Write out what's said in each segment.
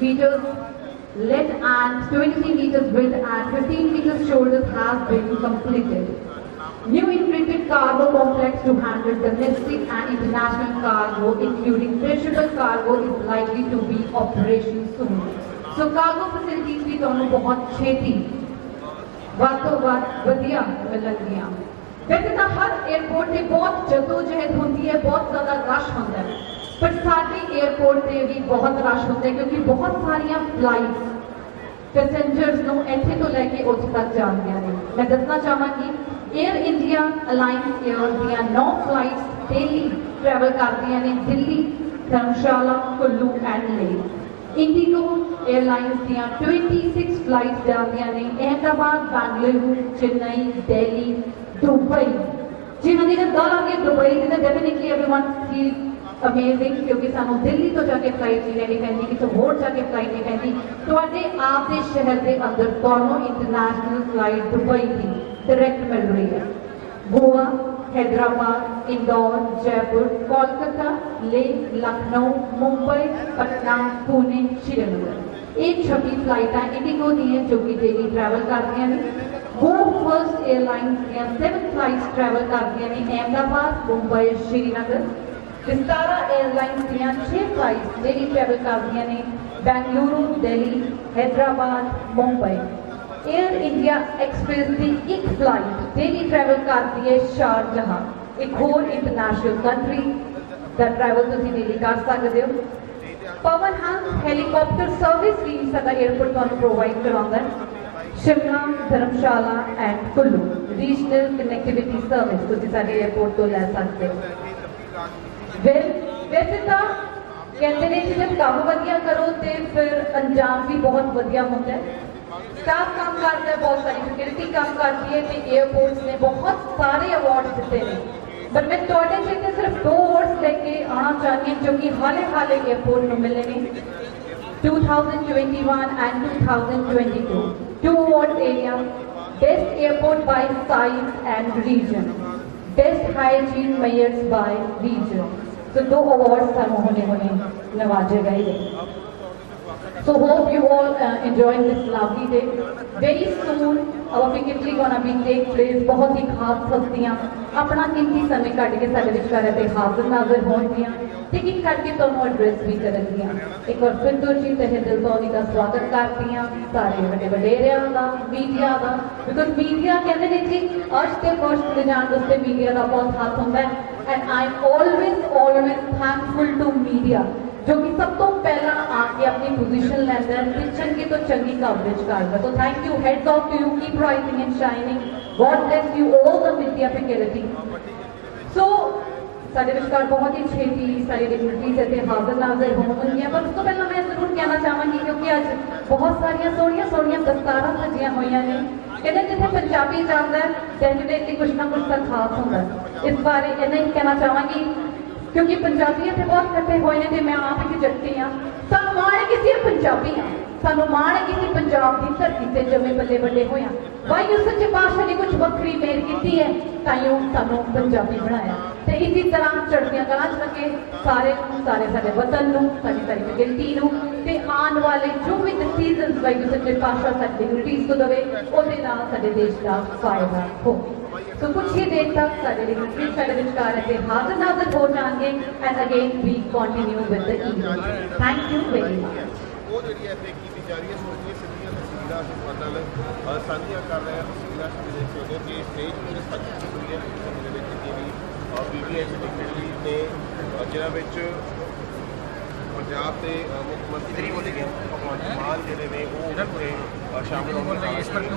meters length and 23 meters width and 15 meters shoulders have been completed. New integrated cargo complex to handle domestic and international cargo, including perishable cargo, is likely to be operational soon. So cargo facilities भी दोनों बहुत छेती वधिया मिलणगीਆਂ। वैसे तो हर airport से बहुत जदोजहद होती है, बहुत ज़्यादा रश होता है, पर सारे एयरपोर्ट से भी बहुत रश होता है क्योंकि बहुत सारिया फ्लाइट पैसेंजर्स ਨੂੰ ਇੱਥੇ ਤੋਂ ਲੈ ਕੇ ਉੱਥੇ ਤੱਕ ਜਾਂਦੀਆਂ ਨੇ। मैं दसना चाहांगी एयर इंडिया अलायंस एयर ਦੀਆਂ 9 फ्लाइट्स डेली ट्रैवल करदियां ने Delhi, Dharamshala, Kullu and Leh. IndiGo airlines ਦੀਆਂ 26 फ्लाइट्स ਜਾਂਦੀਆਂ ਨੇ अहमदाबाद, बेंगलुरु, चेन्नई, दिल्ली, दुबई। जिन्हों की गल आ गई दुबई की, तो डेफिनेटली एवरीवन फील अमेजिंग क्योंकि सानू दिल्ली तो जाके फ्लाइट नहीं लेनी पैंती, कितों होर जाके फ्लाइट नहीं पैंती। तुहाडे आप दे शहर के अंदर दोनों इंटरनेशनल फ्लाइट दुबई की डायरैक्ट मिल रही है। गोवा, हैदराबाद, इंदौर, जयपुर, कोलकाता, लेह, लखनऊ, मुंबई, पटना, पुणे, श्रीनगर। ये 26 फ्लाइटा इंडिगो दी है जो कि डेली ट्रैवल करदियां ने। गो फर्स्ट एयरलाइंस दी 7 फ्लाइट्स ट्रैवल करदियां ने अहमदाबाद, मुंबई, श्रीनगर। विस्तारा एयरलाइंस दी 6 फ्लाइट्स डेली ट्रैवल करदियां ने Bengaluru, Delhi, Hyderabad, Mumbai. Air India express की एक फ्लाइट डेली ट्रैवल करती है शारजहाँ, एक होर इंटरनेशनल कंट्री का ट्रैवल तुसीं डेली कर सकते हो। पवन हंस हैलीकॉप्टर सर्विस भी साडा एयरपोर्ट तुहानूं प्रोवाइड कराउंदा है। Shimla, Dharamshala and Kullu regional connectivity service तुसीं साडे एयरपोर्ट तो लै सकते हो। वैसे तो कहते हैं कि जब काम वधिया करो तो फिर अंजाम भी बहुत वधिया होता है। स्टाफ काम करता है, बहुत सारी सिक्योरिटी काम करती है, तो एयरपोर्ट्स ने बहुत सारे अवार्ड दिते हैं। बट मैं तुहाडे चेते सिर्फ 2 अवार्ड्स लेके आना चाहती हूँ जो कि हाले हाले एयरपोर्ट को मिले ने 2021 and 2022। 2 awards area best airport by size and region, best hygiene measures by region. तो 2 अवार्ड्स सानू होने नवाजे गए। So hope you all enjoying this lovely day. Very soon our picnic gonna be take place। बहुत ही खास हस्तियां अपना कीमती समय कट के साडे विचकार ते हाज़र नाज़र होणगियां ते एक करके तुहानूं एड्रेस भी करनगियां। एक बार फिर तो जी तहे दिल तो उन्हीं का स्वागत करती हैं सारे वड्डे वडेरियां दा, मीडिया दा। बिकॉज मीडिया कहते हैं जी अर्श ते फर्श ले जाण वास्ते मीडिया का बहुत हाथ होंदा है। And I am always thankful to media जो कि सब तो पहला आके अपनी पोजीशन लैंदा है ते चंगी तो चंगी कवरेज करदा। तो thank you, heads off to you, keep rising and shining, God bless you all the media faculty. So साडे विचकार बहुत ही छेती सारी डिग्निटीज इत्थे हाज़र नाज़र होणगीਆਂ, पर उस तो पहला मैं जरूर कहना चाहांगी क्योंकि अज बहुत सारिया सोहणियां दस्तारां सजियां होईयां ने। कहते जिथे पंजाबी जांदा है डेफिनेटली कुछ ना कुछ तो खास होंदा है। इस बारे इन्ना ही कहना चाहांगी क्योंकि पंजाबी इतने बहुत इकट्ठे हुए हैं, मैं आप एक जगती हाँ। सानू माण है कि पंजाबी हाँ, सानू माण है कि पंजाब की धरती से जमे पले बड़े हुए हैं। वाहिगुरू सच्चे पातशाह ने कुछ वक्री मेहर की है ताइयों सानू पंजाबी बनाया। तो इसी तरह चढ़दियां कलां च लगे सारे सारे वतन नूं, सारी फैकल्टी नूं ते आने वाले जो भी डिसीजन वाहिगुरू सच्चे पातशाह साडी डिग्निटीज को दवे उहदे नाल साडे देश का फायदा हो। तो कुछ ही देर तक साडे डिग्निटीज साडे विचकार इत्थे हाज़र नाज़र हो जाएंगे। And again we continue with the event. Thank you very much. वो जी की जा रही है सोचिए सीधियां तस्वीर साझियां कर रहे हैं। तस्वीर देख सकते हो कि स्टेज पूरे सच हुई है BBH डिग्निटी ने जिन्होंने पंजाब के मुख्यमंत्री भगवंत मान जोड़े ने वो शामिल होने समय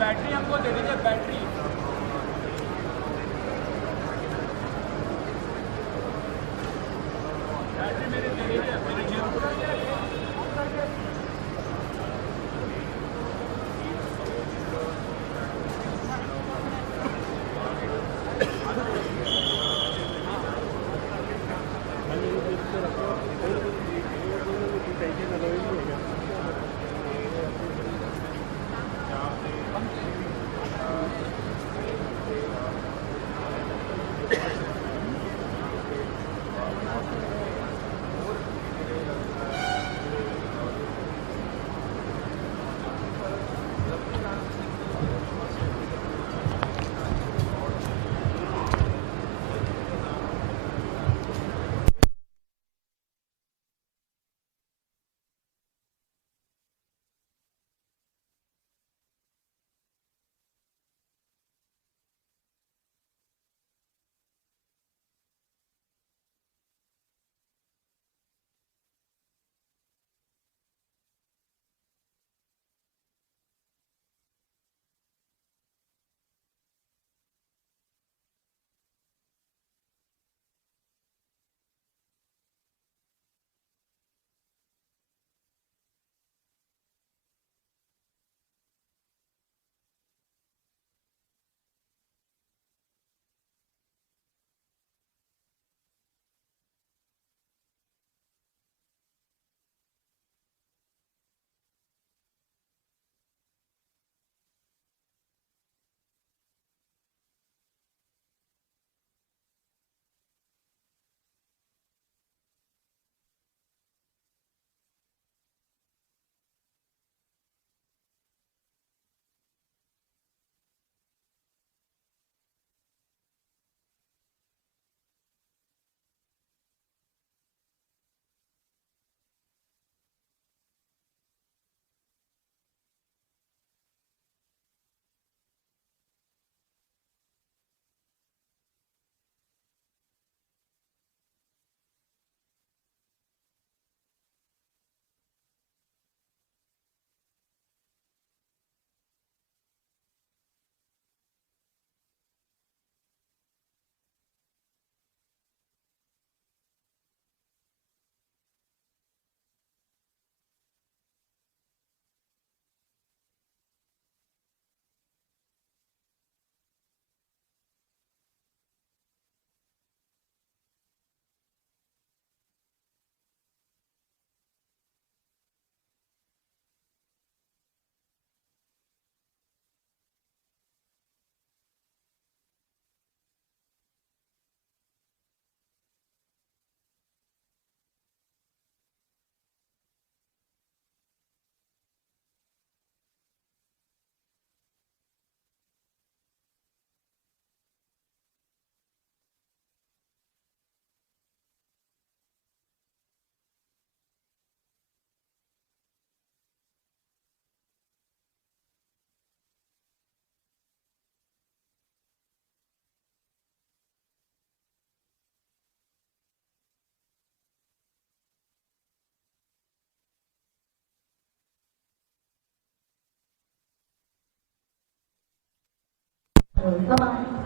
बैटरी हमको दे दीजिए, बैटरी। बैटरी मेरे दे दीजिए, मेरे जेब में।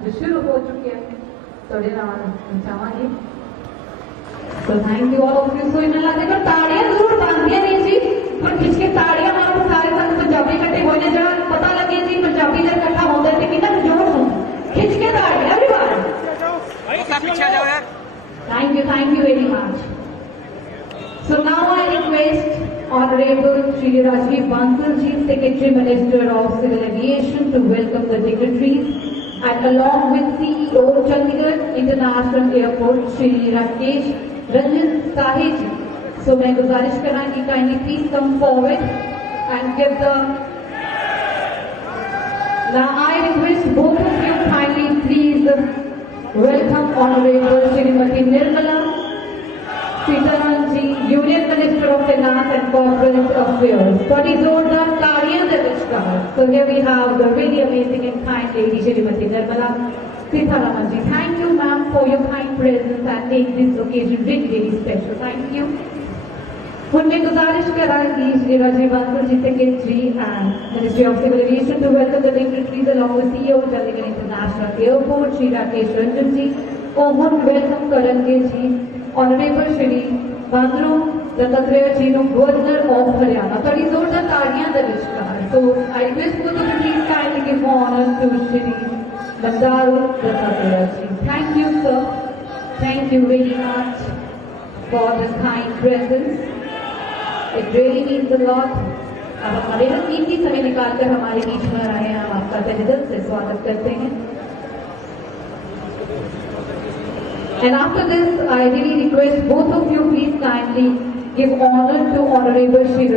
जो शुरू हो चुके हैं थोड़े चाहेंगे। तो thank you all of you. So इन लगेगा ताड़ियां जरूर बांधिया नहीं जी, पर खिंच के ताड़ियां मारो सारे तक पंजाबी इकट्ठे होने जा पता लगे जी पंजाबी जब इकट्ठा होता है कितना जोर हो खिंच के ताड़ियां एवरीवन। पीछे आ जाओ यार। Thank you very much. So now I request Honorable Shri Rajiv Bansal Ji, Secretary Minister of Civil Aviation, to welcome the dignitaries, and along with CEO Chandigarh International Airport, Shri Rakesh Ranjan Sahi Ji. So मैं गुजारिश करांगी kindly please come forward and give the. Now I request both of you kindly please welcome Honorable Srimati Nirmala Sitaram Ji, Union Minister of Finance and Corporate Affairs. बड़ी जोरदार तालियां दे विचकार. So here we have the really amazing and kind lady Srimati Nirmala Sitaram Ji. Thank you, ma'am, for your kind presence and make this occasion really, really special. Thank you. मुझे गुजारिश कराएंगी Shri Rajiv Bansal ji secretary and ministry of civil aviation to welcome the dignitaries along with CEO Chandigarh international airport Shri Rakesh Ranjan ji और हम welcome करेंगे जी honourable Shri Bandaru Dattatreya ji no governor of Haryana थोड़ी जोरदार तालियां दे विचकार so I request both of you please kindly give honour to Shri Bandaru Dattatreya ji thank you sir thank you very much for the kind presence. It really means a lot. अब हमारे ना कीमती समय निकालकर हमारे बीच में आए हैं, हम आपका तहे दिल से स्वागत करते हैं. And after this, I really request both of you please kindly give honor to Honorable Shri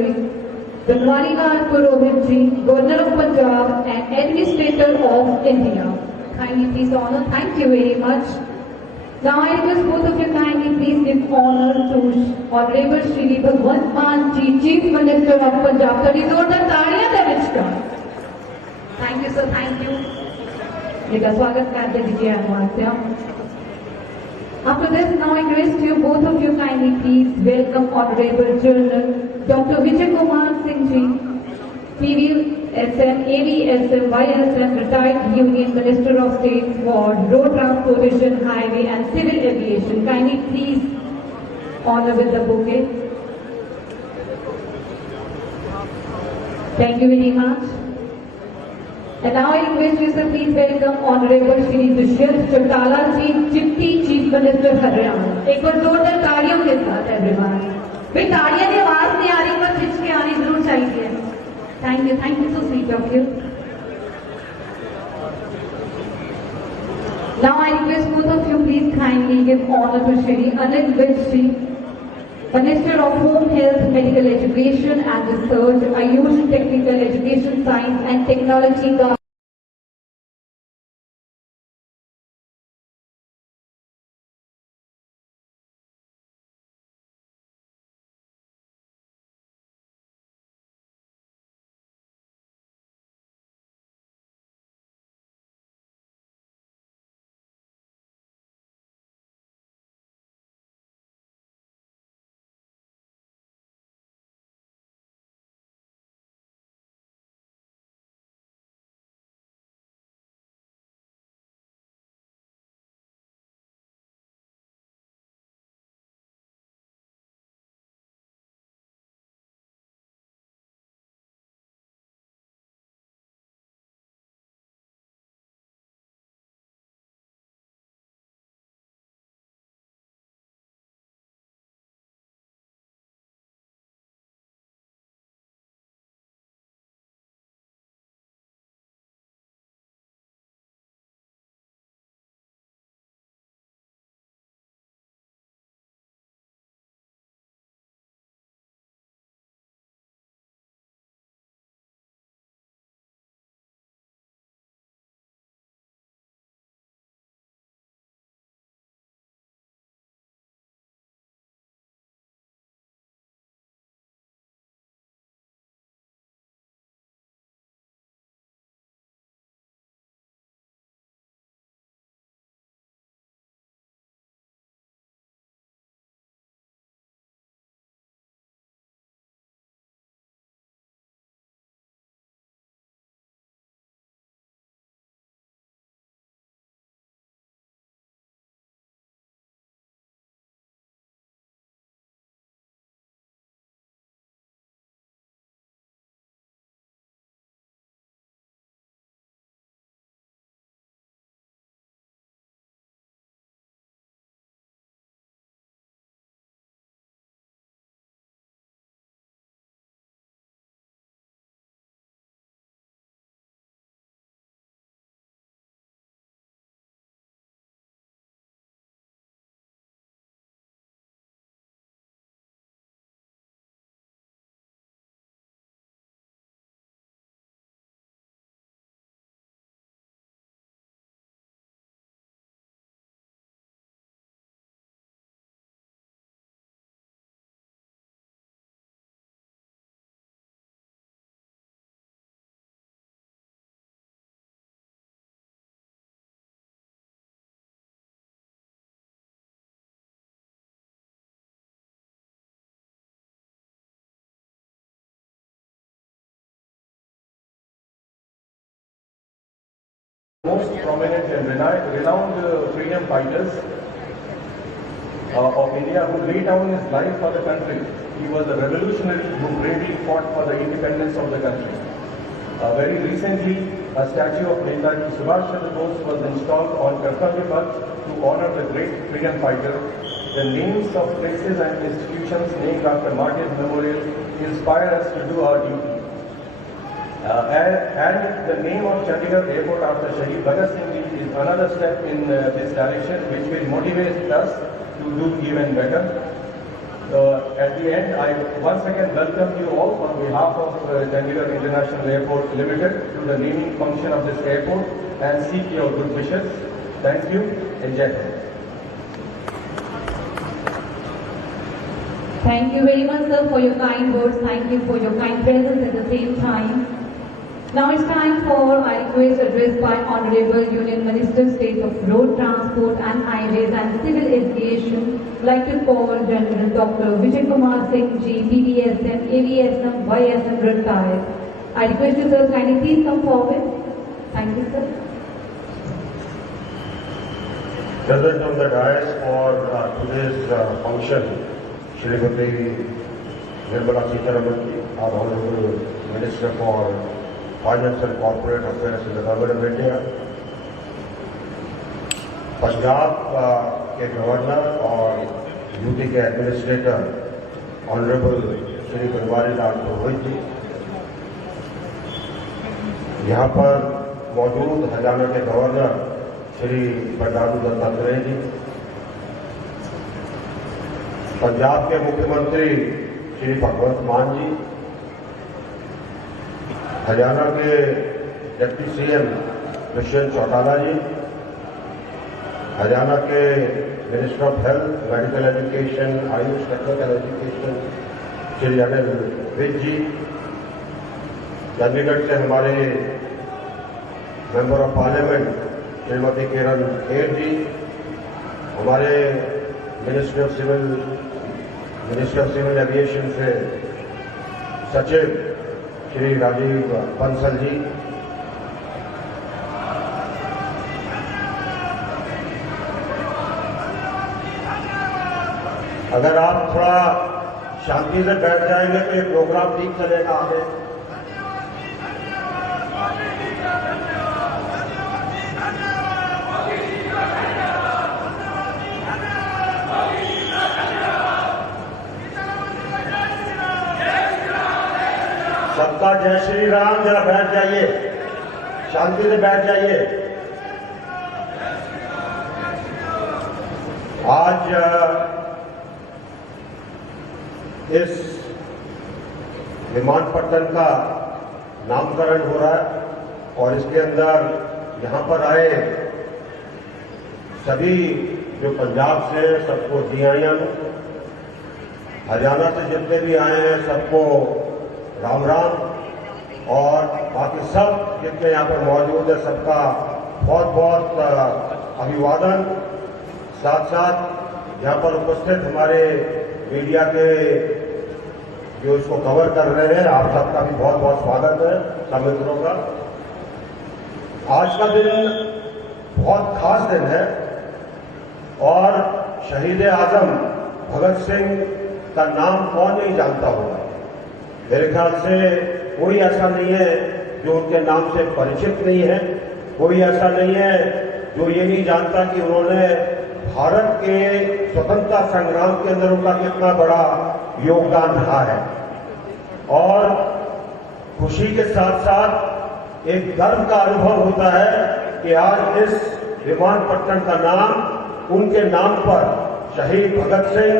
Banwarilal Purohit ji, Governor of Punjab and Administrator of India. Kindly please honor. Thank you very much. Now I request both of you kindly please give honor to Honorable Shri Bhagwant Mann ji, Chief Minister of Punjab. थोड़ी जोरदार तालियां दे विचकार. Thank you sir, thank you. इनका स्वागत करते दीजिए अनुमान से हम. After this, now I request you both of you kindly please welcome Honorable General Dr. Vijay Kumar Singh ji, PVSM, AVSM, YSM, retired Union Minister of State for Road Transportation, Highway and Civil Aviation. Kindly please honor with the bouquet. Thank you very much. And now I request you sir, please welcome Honorable Shri Dushyant Chautala ji, Deputy Chief Minister Haryana. एक बार जोरदार तालियों के साथ everyone. भाई तालियां की आवाज नहीं आ रही पर खिंच के आनी जरूर चाहिए. Thank you so sweet of you. Now I request both of you please kindly give honor to Shri Anil Vij, Minister of Home Health, Medical Education and Research, Ayush Technical Education, Science and Technology. most prominent and renowned freedom fighters of India who laid down his life for the country. He was a revolutionary who bravely fought for the independence of the country. Very recently, a statue of Netaji Subhash Chandra Bose was installed on Kartavya Path to honor the great freedom fighter. The names of places and institutions named after Martyrs Memorial inspire us to do our duty. And the name of Chandigarh Airport after Shaheed Bhagat Singh Ji is another step in this direction, which will motivate us to do even better. At the end, I once again welcome you all on behalf of Chandigarh International Airport Limited to the naming function of this airport and seek your good wishes. Thank you and Jai Hind. Thank you very much, sir, for your kind words. Thank you for your kind presence at the same time. Now it's time for my request addressed by Honorable Union Minister, State of Road Transport and Highways and Civil Aviation. I'd like to call General Dr. Vijay Kumar Singh Ji, PDSM, AVSM, YSM retired. I request you, sir, kindly please come forward. Thank you, sir. Present on the dais for today's function, Shrimati Nirmala Sitharaman ji, our Honorable Minister for Finance and Corporate Affairs in the Government of India, Punjab के governor और UT के administrator honourable Shri Banwari Lal Purohit ji, यहाँ पर मौजूद हरियाणा के governor Shri Bandaru Dattatreya ji, Punjab के मुख्यमंत्री श्री भगवंत मान जी, हरियाणा के डिप्टी सीएम दुष्यंत चौटाला जी, हरियाणा के minister of health, medical education, Ayush, technical education Shri Anil Vij ji, Chandigarh से हमारे member of parliament Shrimati Kiran Kher ji, हमारे मिनिस्टर ऑफ सिविल एविएशन से सचिव श्री राजीव बंसल जी, अगर आप थोड़ा शांति से बैठ जाएंगे तो ये प्रोग्राम ठीक चलेगा आगे। सबका जय श्री राम। जरा बैठ जाइए, शांति से बैठ जाइए। आज इस विमानपट्टन का नामकरण हो रहा है और इसके अंदर यहां पर आए सभी जो पंजाब से, सबको जी आइयां। हरियाणा से जितने भी आए हैं सबको राम राम, और बाकी सब जितने यहाँ पर मौजूद है सबका बहुत बहुत अभिवादन। साथ साथ यहाँ पर उपस्थित हमारे मीडिया के जो इसको कवर कर रहे हैं, आप सबका भी बहुत बहुत स्वागत है, सब मित्रों का। आज का दिन बहुत खास दिन है और शहीद आजम भगत सिंह का नाम कौन नहीं जानता होगा। मेरे ख्याल से कोई ऐसा नहीं है जो उनके नाम से परिचित नहीं है, कोई ऐसा नहीं है जो ये नहीं जानता कि उन्होंने भारत के स्वतंत्रता संग्राम के अंदर उनका कितना बड़ा योगदान रहा है। और खुशी के साथ साथ एक गर्व का अनुभव होता है कि आज इस विमानपट्टन का नाम उनके नाम पर शहीद भगत सिंह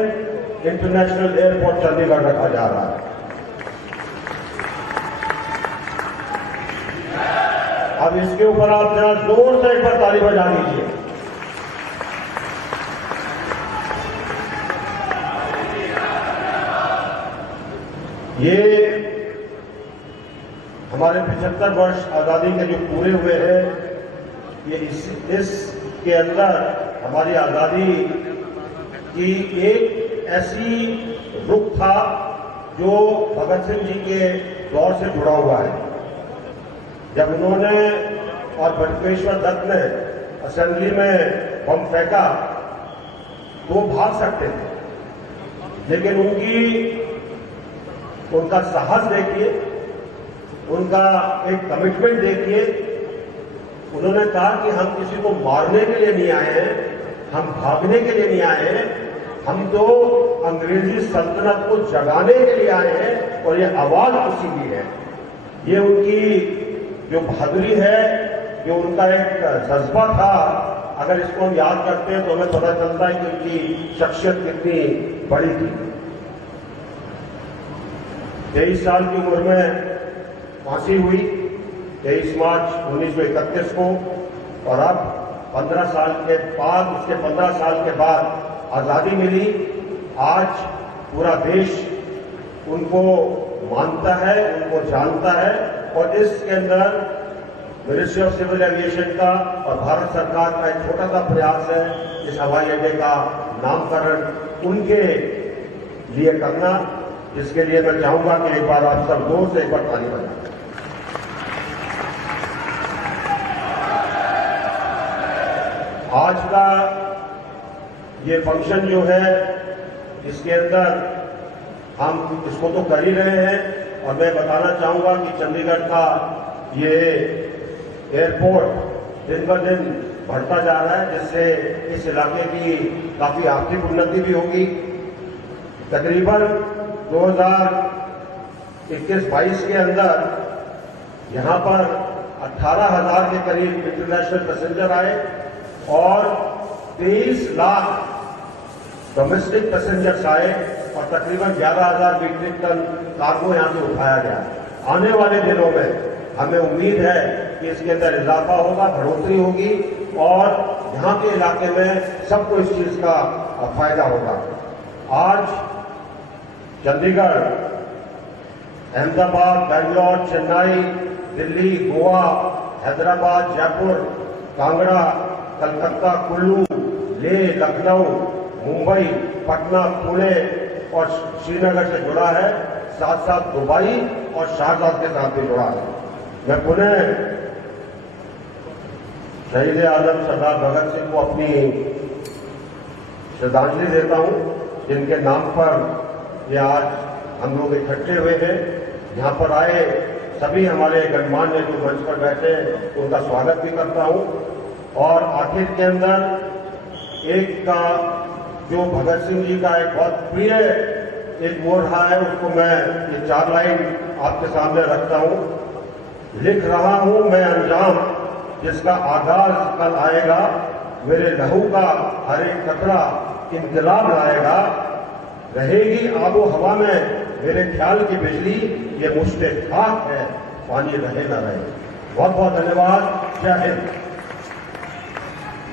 इंटरनेशनल एयरपोर्ट चंडीगढ़ रखा जा रहा है। अब इसके ऊपर आप जरा जोर से एक बार ताली बजा दीजिए। ये हमारे 75 वर्ष आजादी के जो पूरे हुए हैं, ये इसके अंदर हमारी आजादी की एक ऐसी रुख था जो भगत सिंह जी के दौर से जुड़ा हुआ है। जब उन्होंने और बटुकेश्वर दत्त ने असेंबली में बम फेंका तो वो भाग सकते थे, लेकिन उनका साहस देखिए, उनका एक कमिटमेंट देखिए। उन्होंने कहा कि हम किसी को मारने के लिए नहीं आए हैं, हम भागने के लिए नहीं आए हैं, हम तो अंग्रेजी सल्तनत को जगाने के लिए आए हैं और ये आवाज उसी की है। ये उनकी जो बहादुरी है, जो उनका एक जज्बा था, अगर इसको हम याद करते हैं तो हमें पता चलता है कि उनकी शख्सियत कितनी बड़ी थी। 23 साल की उम्र में फांसी हुई 23 मार्च 1931 को, और अब 15 साल के बाद, उसके 15 साल के बाद आजादी मिली। आज पूरा देश उनको मानता है, उनको जानता है, और इसके अंदर मिनिस्ट्री ऑफ सिविल एविएशन का और भारत सरकार का एक छोटा सा प्रयास है इस हवाई अड्डे का नामकरण उनके लिए करना, जिसके लिए मैं चाहूंगा कि एक बार आप सब जोर से एक बार ताली बजाएं। आज का ये फंक्शन जो है, इसके अंदर हम इसको तो कर ही रहे हैं, और मैं बताना चाहूंगा कि चंडीगढ़ का ये एयरपोर्ट दिन ब दिन बढ़ता जा रहा है, जिससे इस इलाके की काफी आर्थिक उन्नति भी होगी। तकरीबन 2021-22 के अंदर यहां पर 18,000 के करीब इंटरनेशनल पैसेंजर आए और 23 लाख डोमेस्टिक पैसेंजर्स आए, और तकरीबन 11,000 मीट्रिक टन कार्गो यहां से उठाया गया। आने वाले दिनों में हमें उम्मीद है कि इसके अंदर इजाफा होगा, बढ़ोतरी होगी, और यहाँ के इलाके में सबको इस चीज का फायदा होगा। आज चंडीगढ़, अहमदाबाद, बेंगलोर, चेन्नई, दिल्ली, गोवा, हैदराबाद, जयपुर, कांगड़ा, कलकत्ता, कुल्लू, लेह, लखनऊ, मुंबई, पटना, पुणे और श्रीनगर से जुड़ा है, साथ साथ दुबई और शारजाह के साथ भी जुड़ा है। मैं पुनः शहीद आजम सरदार भगत सिंह को अपनी श्रद्धांजलि देता हूं, जिनके नाम पर ये आज हम लोग इकट्ठे हुए हैं। यहाँ पर आए सभी हमारे गणमान्य जो मंच पर बैठे हैं, उनका स्वागत भी करता हूं। और आखिर के अंदर एक का जो भगत सिंह जी का एक बहुत प्रिय एक वो रहा है, उसको मैं ये 4 लाइन आपके सामने रखता हूं। लिख रहा हूं मैं अंजाम जिसका आगाज कल आएगा, मेरे लहू का हर एक कतरा इंकलाब लाएगा, रहेगी आबो हवा में मेरे ख्याल की बिजली, ये मुश्ते खाक है पानी रहे न रहे। बहुत बहुत धन्यवाद। जय Hind.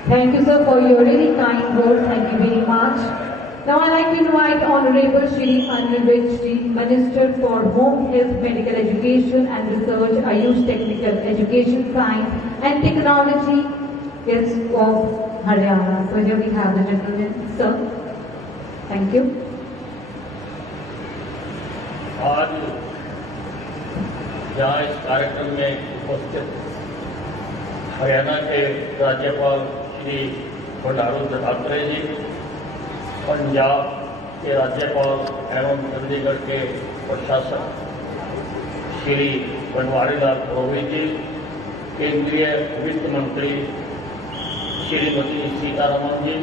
Thank you, sir, for your really kind words. Thank you very much. Now I'd like to invite Honorable Shri Anil Vij, Minister for Home Health, Medical Education and Research, Ayush Technical Education, Science and Technology of Haryana. So here we have the gentleman, sir. Thank you. आज यहाँ इस कार्यक्रम में उपस्थित हरियाणा के राज्यपाल श्री बंडारू दत्तात्रेय जी, पंजाब के राज्यपाल एवं चंडीगढ़ के प्रशासक श्री बनवारी लाल पुरोहित जी, केंद्रीय वित्त मंत्री श्रीमती सीतारमण जी,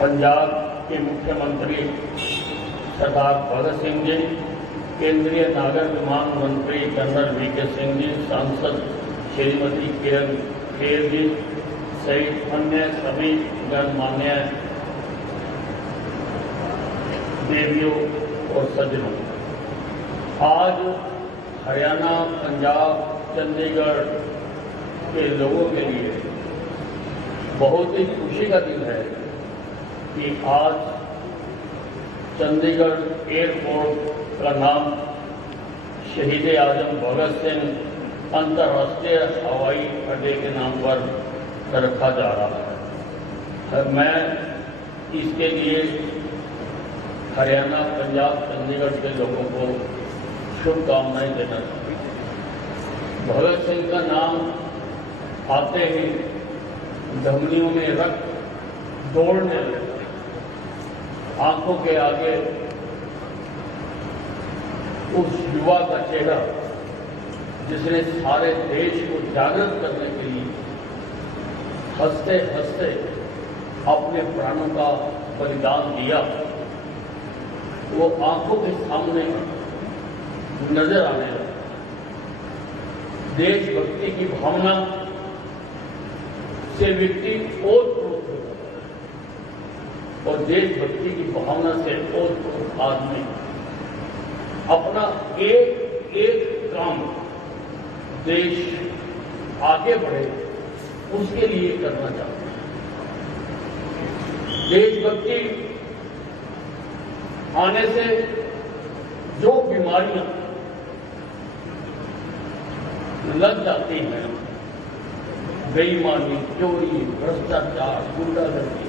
पंजाब के मुख्यमंत्री सरदार भगत सिंह जी, केंद्रीय नागर विमान मंत्री जनरल वीके सिंह जी, सांसद श्रीमती किरण खेर जी सहित अन्य सभी गणमान्य देवियों और सज्जनों, आज हरियाणा, पंजाब, चंडीगढ़ के लोगों के लिए बहुत ही खुशी का दिन है कि आज चंडीगढ़ एयरपोर्ट का नाम शहीद आजम भगत सिंह अंतर्राष्ट्रीय हवाई अड्डे के नाम पर रखा जा रहा है। मैं इसके लिए हरियाणा, पंजाब, चंडीगढ़ के लोगों को शुभकामनाएं देना चाहता हूँ। भगत सिंह का नाम आते ही धमनियों में रक्त दौड़ने लगा। आंखों के आगे उस युवा का चेहरा जिसने सारे देश को जागृत करने के लिए हंसते हंसते अपने प्राणों का बलिदान दिया, वो आंखों के सामने नजर आने लगा। देशभक्ति की भावना से व्यक्ति ओतप्रोत होता है और देशभक्ति की भावना से ओतप्रोत आदमी अपना एक एक काम देश आगे बढ़े उसके लिए करना चाहता है। देशभक्ति आने से जो बीमारियां लग जाती हैं, बेईमानी, चोरी, भ्रष्टाचार, गुंडागर्दी,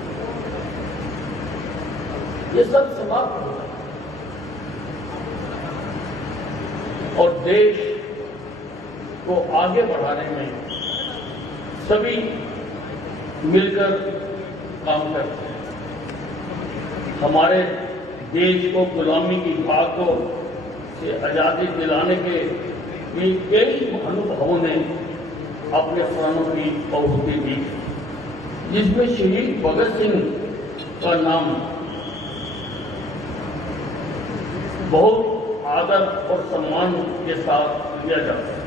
ये सब समाप्त हो जाए और देश को आगे बढ़ाने में सभी मिलकर काम करते हैं। हमारे देश को गुलामी की भागों से आजादी दिलाने के लिए कई महानुभावों ने अपने प्राणों की आहुति दी, जिसमें शहीद भगत सिंह का नाम बहुत आदर और सम्मान के साथ लिया जाता है।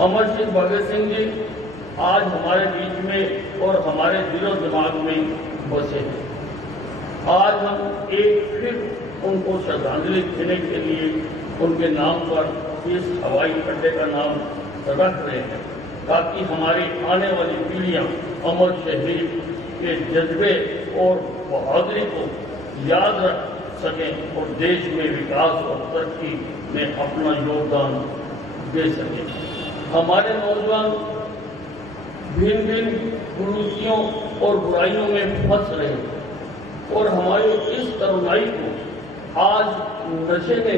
अमर शहीद भगत सिंह जी आज हमारे बीच में और हमारे दिलो दिमाग में बसे हैं। आज हम एक फिर उनको श्रद्धांजलि देने के लिए उनके नाम पर इस हवाई अड्डे का नाम रख रहे हैं, ताकि हमारी आने वाली पीढ़ियां अमर शहीद के जज्बे और बहादुरी को याद रख सकें और देश में विकास और तरक्की में अपना योगदान दे सकें। हमारे नौजवान भिन्न भिन्न कुरीतियों और बुराइयों में फंस रहे हैं और हमारे इस तरुणाई को आज नशे ने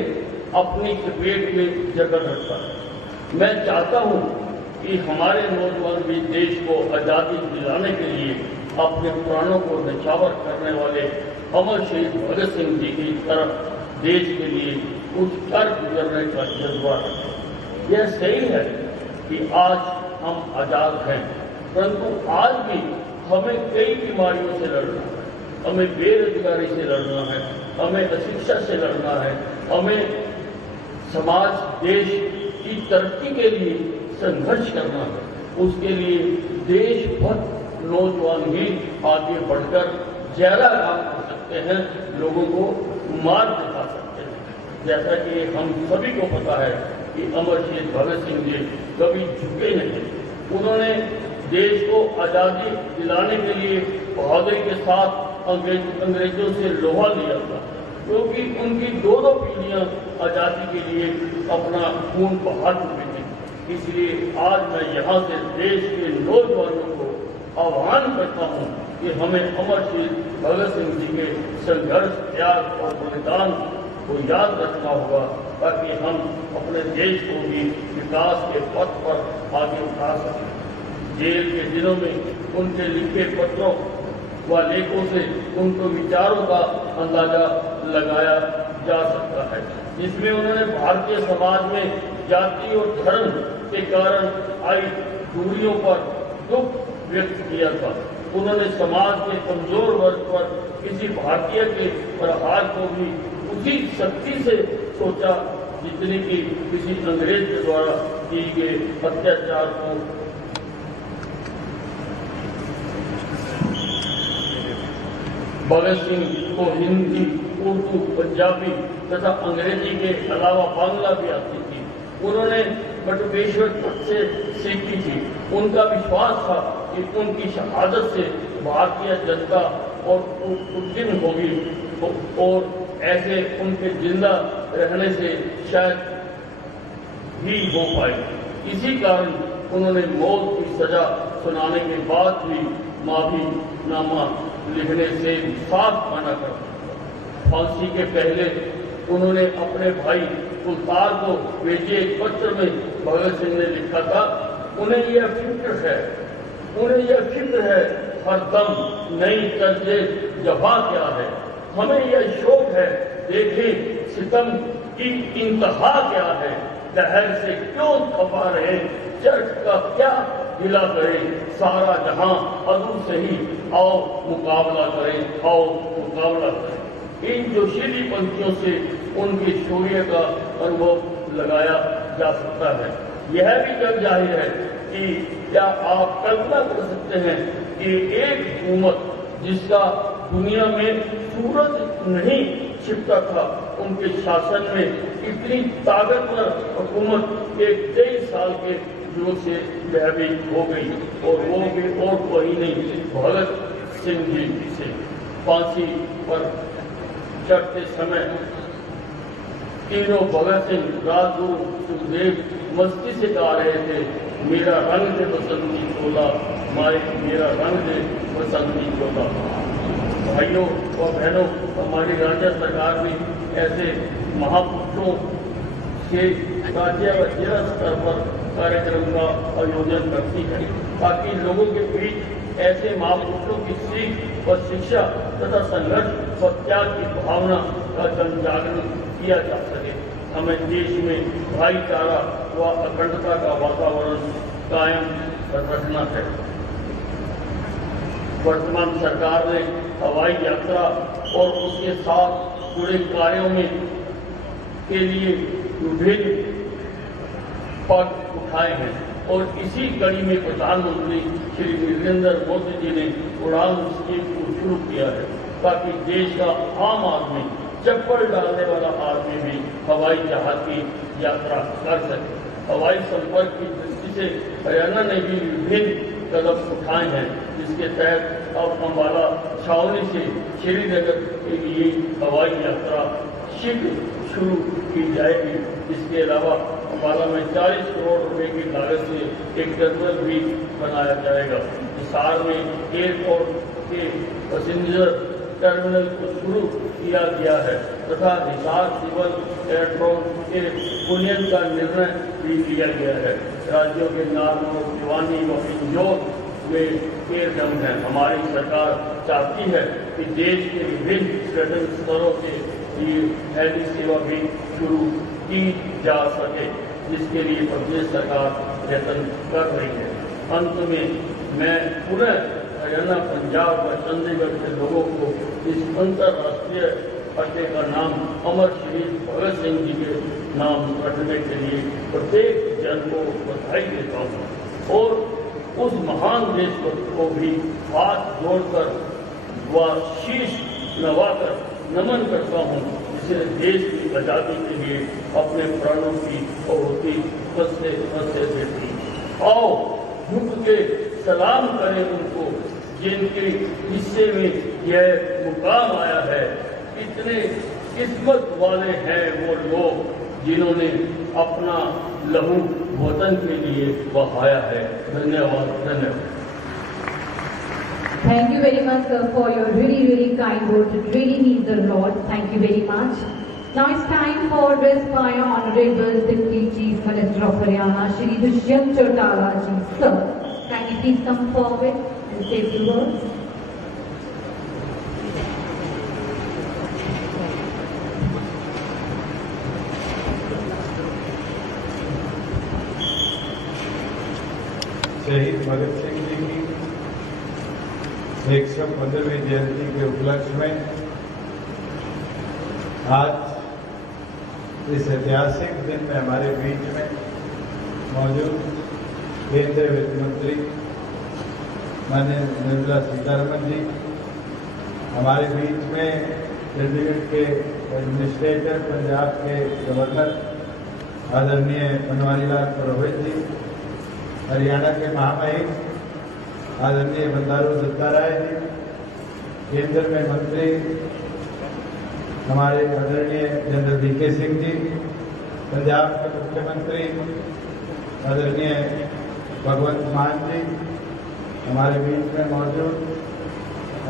अपनी चपेट में जकड़ रखा है। मैं चाहता हूं कि हमारे नौजवान भी देश को आजादी दिलाने के लिए अपने प्राणों को न्यौछावर करने वाले अमर शहीद भगत सिंह जी की तरफ देश के लिए कुछ कर गुजरने का जज्बा रखें। यह सही है कि आज हम आजाद हैं, परंतु आज भी हमें कई बीमारियों से लड़ना है। हमें बेरोजगारी से लड़ना है, हमें अशिक्षा से लड़ना है, हमें समाज देश की तरक्की के लिए संघर्ष करना है। उसके लिए देश भर नौजवान ही आगे बढ़कर ज्यादा काम कर सकते हैं, लोगों को मार्ग दिखा सकते हैं। जैसा कि हम सभी को पता है कि अमर शहीद भगत सिंह जी कभी झुके नहीं। उन्होंने देश को आजादी दिलाने के लिए बहादुरी के साथ अंग्रेजों से लोहा लिया था, क्योंकि उनकी दोनों पीढ़ियां आजादी के लिए अपना खून बहा चुकी थी। इसलिए आज मैं यहाँ से देश के नौजवानों को आह्वान करता हूँ कि हमें अमर शहीद भगत सिंह जी के संघर्ष, त्याग और बलिदान को याद रखना होगा, ताकि हम अपने देश को भी विकास के पथ पर आगे उठा सकें। जेल के दिनों में उनके लिखे पत्रों व लेखों से उनको विचारों का अंदाजा लगाया जा सकता है, जिसमें उन्होंने भारतीय समाज में जाति और धर्म के कारण आई दूरियों पर दुख व्यक्त किया था। उन्होंने समाज के कमजोर वर्ग पर किसी भारतीय के प्रहार को भी उसी शक्ति से सोचा जितनी कि किसी अंग्रेज के द्वारा किए गए अत्याचार को भगत सिंह को हिंदी, उर्दू, पंजाबी तथा अंग्रेजी के अलावा बांग्ला भी आती थी। उन्होंने बटुकेश्वर से सीखी थी। उनका विश्वास था कि उनकी शहादत से भारतीय जनता और उत्तीर्ण होगी और ऐसे उनके जिंदा रहने से शायद भी हो पाए। इसी कारण उन्होंने मौत की सजा सुनाने के बाद भी माफीनामा लिखने से साफ मना कर दिया। फांसी के पहले उन्होंने अपने भाई सुल्तान को भेजे एक पत्र में भगत सिंह ने लिखा था, उन्हें यह फिक्र है हरदम नई तर्जे जफा क्या है, हमें यह शौक है देखें सितम की इंतहा क्या है, दहर से क्यों खपा रहे, चर्च का क्या गिला करे, सारा जहां अदू से ही आओ मुकाबला करें। इन जोशीली पंक्तियों से उनकी शौर्य का अनुभव लगाया जा सकता है। यह भी जग जाहिर है कि क्या आप कल्पना कर सकते हैं कि एक हुकूमत जिसका दुनिया में सूरज नहीं छिपता था, उनके शासन में इतनी ताकतवर हुकूमत एक 23 साल के युवक से भयभीत हो गई, और वो भी और कोई नहीं, भगत सिंह जी से फांसी पर चढ़ते समय तीनों भगत सिंह, राजगुरु, सुखदेव मस्ती से गा रहे थे, मेरा रंग दे बसंती चोला, माए मेरा रंग दे बसंती चोला। भाइयों और बहनों, हमारी राज्य सरकार भी ऐसे महापुरुषों के राज्य व जिला स्तर पर कार्यक्रम का आयोजन करती है, ताकि लोगों के बीच ऐसे महापुरुषों की सीख व शिक्षा तथा संघर्ष व त्याग की भावना का जन जागरण किया जा सके। हमें देश में भाईचारा व अखंडता का वातावरण कायम रखना है। वर्तमान सरकार ने हवाई यात्रा और उसके साथ जुड़े कार्यों में के लिए विभिन्न पद उठाए हैं, और इसी कड़ी में प्रधानमंत्री श्री नरेंद्र मोदी जी ने उड़ान स्कीम को शुरू किया है, ताकि देश का आम आदमी, चप्पल डालने वाला आदमी भी हवाई जहाज की यात्रा कर सके। हवाई संपर्क की दृष्टि से हरियाणा ने भी विभिन्न कदम उठाए हैं, जिसके तहत अब अम्बाला छावनी से श्रीनगर के लिए हवाई यात्रा शीघ्र शुरू की जाएगी। इसके अलावा अम्बाला में 40 करोड़ रुपए की लागत से एक टर्मिनल भी बनाया जाएगा। हिसार में एयरपोर्ट के पैसेंजर टर्मिनल को शुरू किया गया है तथा हिसार सिविल एयरपोर्ट के उन्नयन का निर्णय भी लिया गया है। राज्यों के नागौर, भिवानी व इंदौर में एयरडम है। हमारी सरकार चाहती है कि देश के विभिन्न पर्यटन स्थलों के लिए हेली सेवा भी शुरू की जा सके, जिसके लिए प्रदेश सरकार प्रयत्न कर रही है। अंत में मैं पुनः हरियाणा, पंजाब व चंडीगढ़ के लोगों को इस अंतर्राष्ट्रीय अड्डे का नाम अमर शहीद भगत सिंह जी के नाम रखने के लिए प्रत्येक जन को बधाई देता हूँ, और उस महान देशभक्त को भी हाथ जोड़कर व शीश नवाकर नमन करता हूँ, जिसे देश की आजादी के लिए अपने प्राणों की आहुति हंसते देती। आओ झुक के सलाम करें उनको, जिनके हिस्से में यह मुकाम आया है। इतने किस्मत वाले हैं वो लोग जिन्होंने अपना लहू वतन के लिए बहाया है। धन्यवाद। Thank you very much, sir, for your really kind words. It really means a lot. Thank you very much. Now it's time for address by Honorable Deputy Chief Minister of Haryana, Shri Dushyant Chautala ji. Sir, can you please come forward and say a few words? शहीद भगत सिंह जी की 115वीं जयंती के उपलक्ष्य में आज इस ऐतिहासिक दिन में हमारे बीच में मौजूद केंद्रीय वित्त मंत्री माननीय निर्मला सीतारमण जी, हमारे बीच में चंडीगढ़ के एडमिनिस्ट्रेटर, पंजाब के गवर्नर आदरणीय बनवारी लाल पुरोहित जी, हरियाणा के महामहिम आदरणीय बंडारू दत्ताराय जी, केंद्र में मंत्री हमारे आदरणीय जनरल वीके सिंह जी, पंजाब के मुख्यमंत्री आदरणीय भगवंत मान जी, हमारे बीच में मौजूद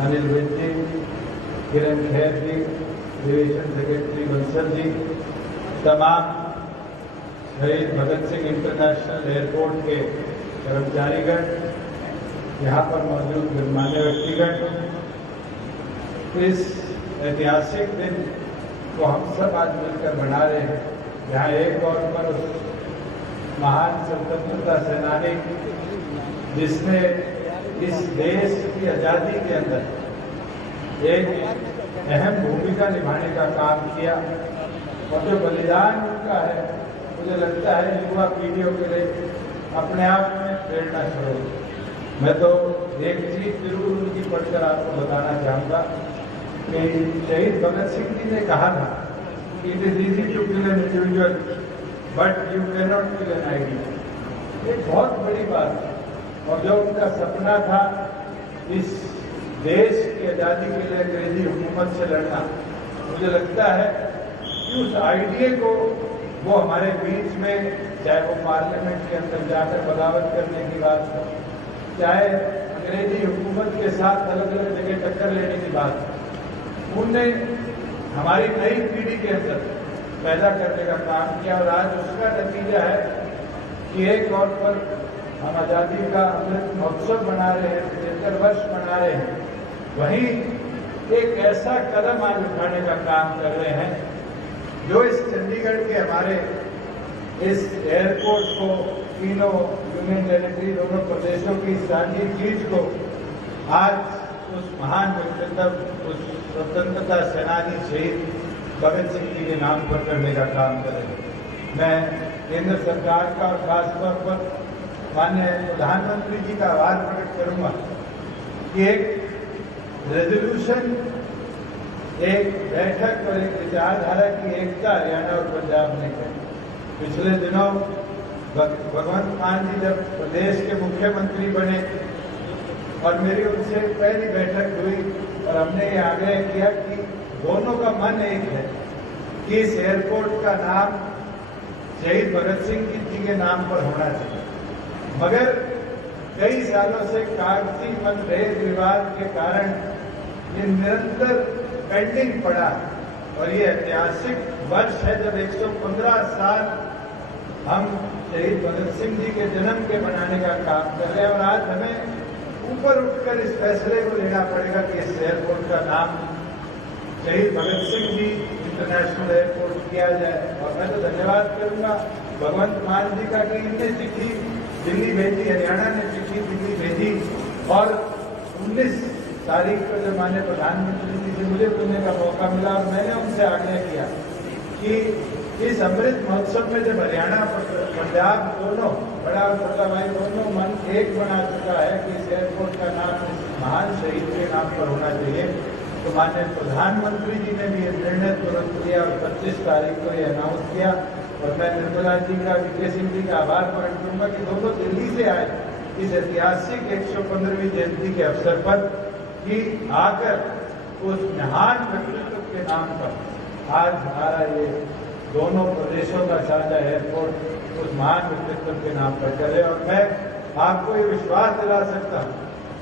अनिल विज जी, किरण खेर जी, डिवीजन सेक्रेटरी बंसल जी, तमाम शहीद भगत सिंह इंटरनेशनल एयरपोर्ट के कर्मचारीगण, यहाँ पर मौजूद गणमान्य व्यक्तिगण, इस ऐतिहासिक दिन को हम सब आज मिलकर मना रहे हैं। यहाँ एक और पर उस महान स्वतंत्रता सेनानी जिसने इस देश की आज़ादी के अंदर एक अहम भूमिका निभाने का काम किया और जो बलिदान उनका है, मुझे लगता है युवा पीढ़ियों के लिए अपने आप में प्रेरणा स्रोत। मैं तो एक चीज जरूर उनकी पढ़कर आपको बताना चाहूँगा कि शहीद भगत सिंह जी ने कहा था कि it is easy to kill an individual but you can not kill an idea. ये बहुत बड़ी बात है। और जो उनका सपना था इस देश की आज़ादी के लिए अंग्रेजी हुकूमत से लड़ना, मुझे लगता है कि उस आइडिया को वो हमारे बीच में, चाहे वो पार्लियामेंट के अंदर जाकर बगावत करने की बात हो, चाहे अंग्रेजी हुकूमत के साथ अलग अलग जगह टक्कर लेने की बात हो, उनने हमारी नई पीढ़ी के अंदर पैदा करने का काम किया। और आज उसका नतीजा है कि एक तौर पर हम आज़ादी का अमृत महोत्सव मना रहे हैं, 75 वर्ष मना रहे हैं, वहीं एक ऐसा कदम आज उठाने का काम कर रहे हैं जो इस चंडीगढ़ के हमारे इस एयरपोर्ट को, तीनों यूनियन टेरिटरी, दोनों प्रदेशों की साझी चीज को आज उस महान व्यक्तित्व, उस स्वतंत्रता सेनानी शहीद भगत सिंह जी के नाम पर करने का काम करेंगे। मैं केंद्र सरकार का और खासतौर पर माननीय प्रधानमंत्री जी का आभार प्रकट करूंगा कि एक रेजोल्यूशन, एक बैठक और एक विचारधारा की एकता हरियाणा और पंजाब ने की। पिछले दिनों भगवंत मान जी जब प्रदेश के मुख्यमंत्री बने और मेरी उनसे पहली बैठक हुई और हमने ये आग्रह किया कि दोनों का मन एक है कि इस एयरपोर्ट का नाम शहीद भगत सिंह जी के नाम पर होना चाहिए। मगर कई सालों से कागजी मतभेद विवाद के कारण ये निरंतर पेंडिंग पड़ा और ये ऐतिहासिक वर्ष है जब 115 साल हम शहीद भगत सिंह जी के जन्म के मनाने का काम कर रहे हैं। और आज हमें ऊपर उठकर इस फैसले को लेना पड़ेगा कि इस एयरपोर्ट का नाम शहीद भगत सिंह जी इंटरनेशनल एयरपोर्ट किया जाए। और मैं तो धन्यवाद करूंगा भगवंत मान जी का कि इनने चिट्ठी दिल्ली भेजी, हरियाणा ने चिट्ठी दिल्ली भेजी और 19 तारीख को जब माननीय प्रधानमंत्री जी से मुझे मिलने का मौका मिला और मैंने उनसे आग्रह किया कि इस अमृत महोत्सव में जब हरियाणा पंजाब दोनों, बड़ा और छोटा भाई दोनों मन एक बना चुका है कि इस एयरपोर्ट का नाम इस महान शहीद के नाम पर होना चाहिए, तो माननीय प्रधानमंत्री जी ने भी ये निर्णय तुरंत लिया और 25 तारीख को ये अनाउंस किया। और मैं निर्मला जी का, वीके सिंह जी का आभार प्रकट करूंगा कि दोनों दिल्ली से आए इस ऐतिहासिक 115वीं जयंती के अवसर पर कि आकर उस महान व्यक्तित्व के नाम पर आज हमारा ये दोनों प्रदेशों का साझा एयरपोर्ट उस महान व्यक्तित्व के नाम पर चले। और मैं आपको ये विश्वास दिला सकता हूँ,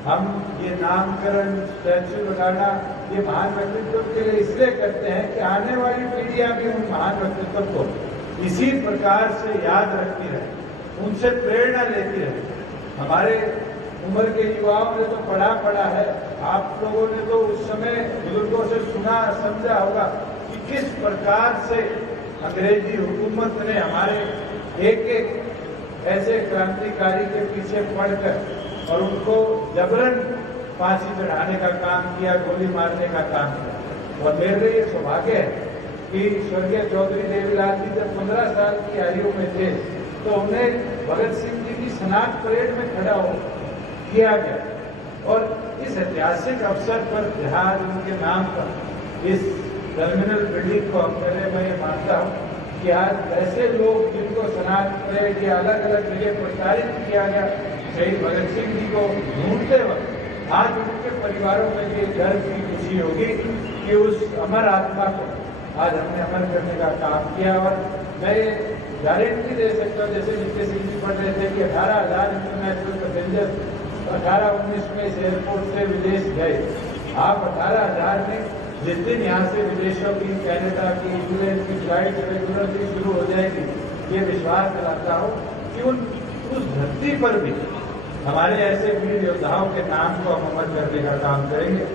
हम ये नामकरण, स्टैच्यू लगाना ये महान व्यक्तित्व के लिए इसलिए करते हैं कि आने वाली पीढ़ियां भी उन महान व्यक्तित्व को इसी प्रकार से याद रखती रहे, उनसे प्रेरणा लेती रहे। हमारे उम्र के युवाओं ने तो पढ़ा है, आप लोगों ने तो उस समय बुजुर्गों से सुना समझा होगा कि किस प्रकार से अंग्रेजी हुकूमत ने हमारे एक एक ऐसे क्रांतिकारी के पीछे पड़कर और उनको जबरन फांसी चढ़ाने का काम किया, गोली मारने का काम किया। और मेरे लिए सौभाग्य है कि स्वर्गीय चौधरी देवीलाल जी जब 15 साल की आयु में थे तो उन्हें भगत सिंह जी की स्नातक परेड में खड़ा हो किया गया। और इस ऐतिहासिक अवसर पर जहाज उनके नाम पर इस टर्मिनल बिल्डिंग को हम करने में ये मानता हूँ कि आज ऐसे लोग जिनको स्नातक परेड या अलग अलग जगह प्रसारित किया गया शहीद भगत सिंह जी को ढूंढते वक्त आज उनके परिवारों में ये गर्व की खुशी होगी कि उस अमर आत्मा को आज हमने अमर करने का काम किया। और मैं ये गारंटी दे सकता हूँ, जैसे वीके सिंह जी पढ़ रहे थे कि 18,000 इंटरनेशनल पैसेंजर 18-19 में इस एयरपोर्ट से विदेश गए। आप 18,000 में जिस दिन यहाँ से विदेशों की, कनाडा की, इंग्लैंड की फ्लाइट रेगुलरली शुरू हो जाएगी, ये विश्वास दिलाता हूँ कि उस धरती पर भी हमारे ऐसे वीर योद्धाओं के नाम को हम अमर करने का काम करेंगे।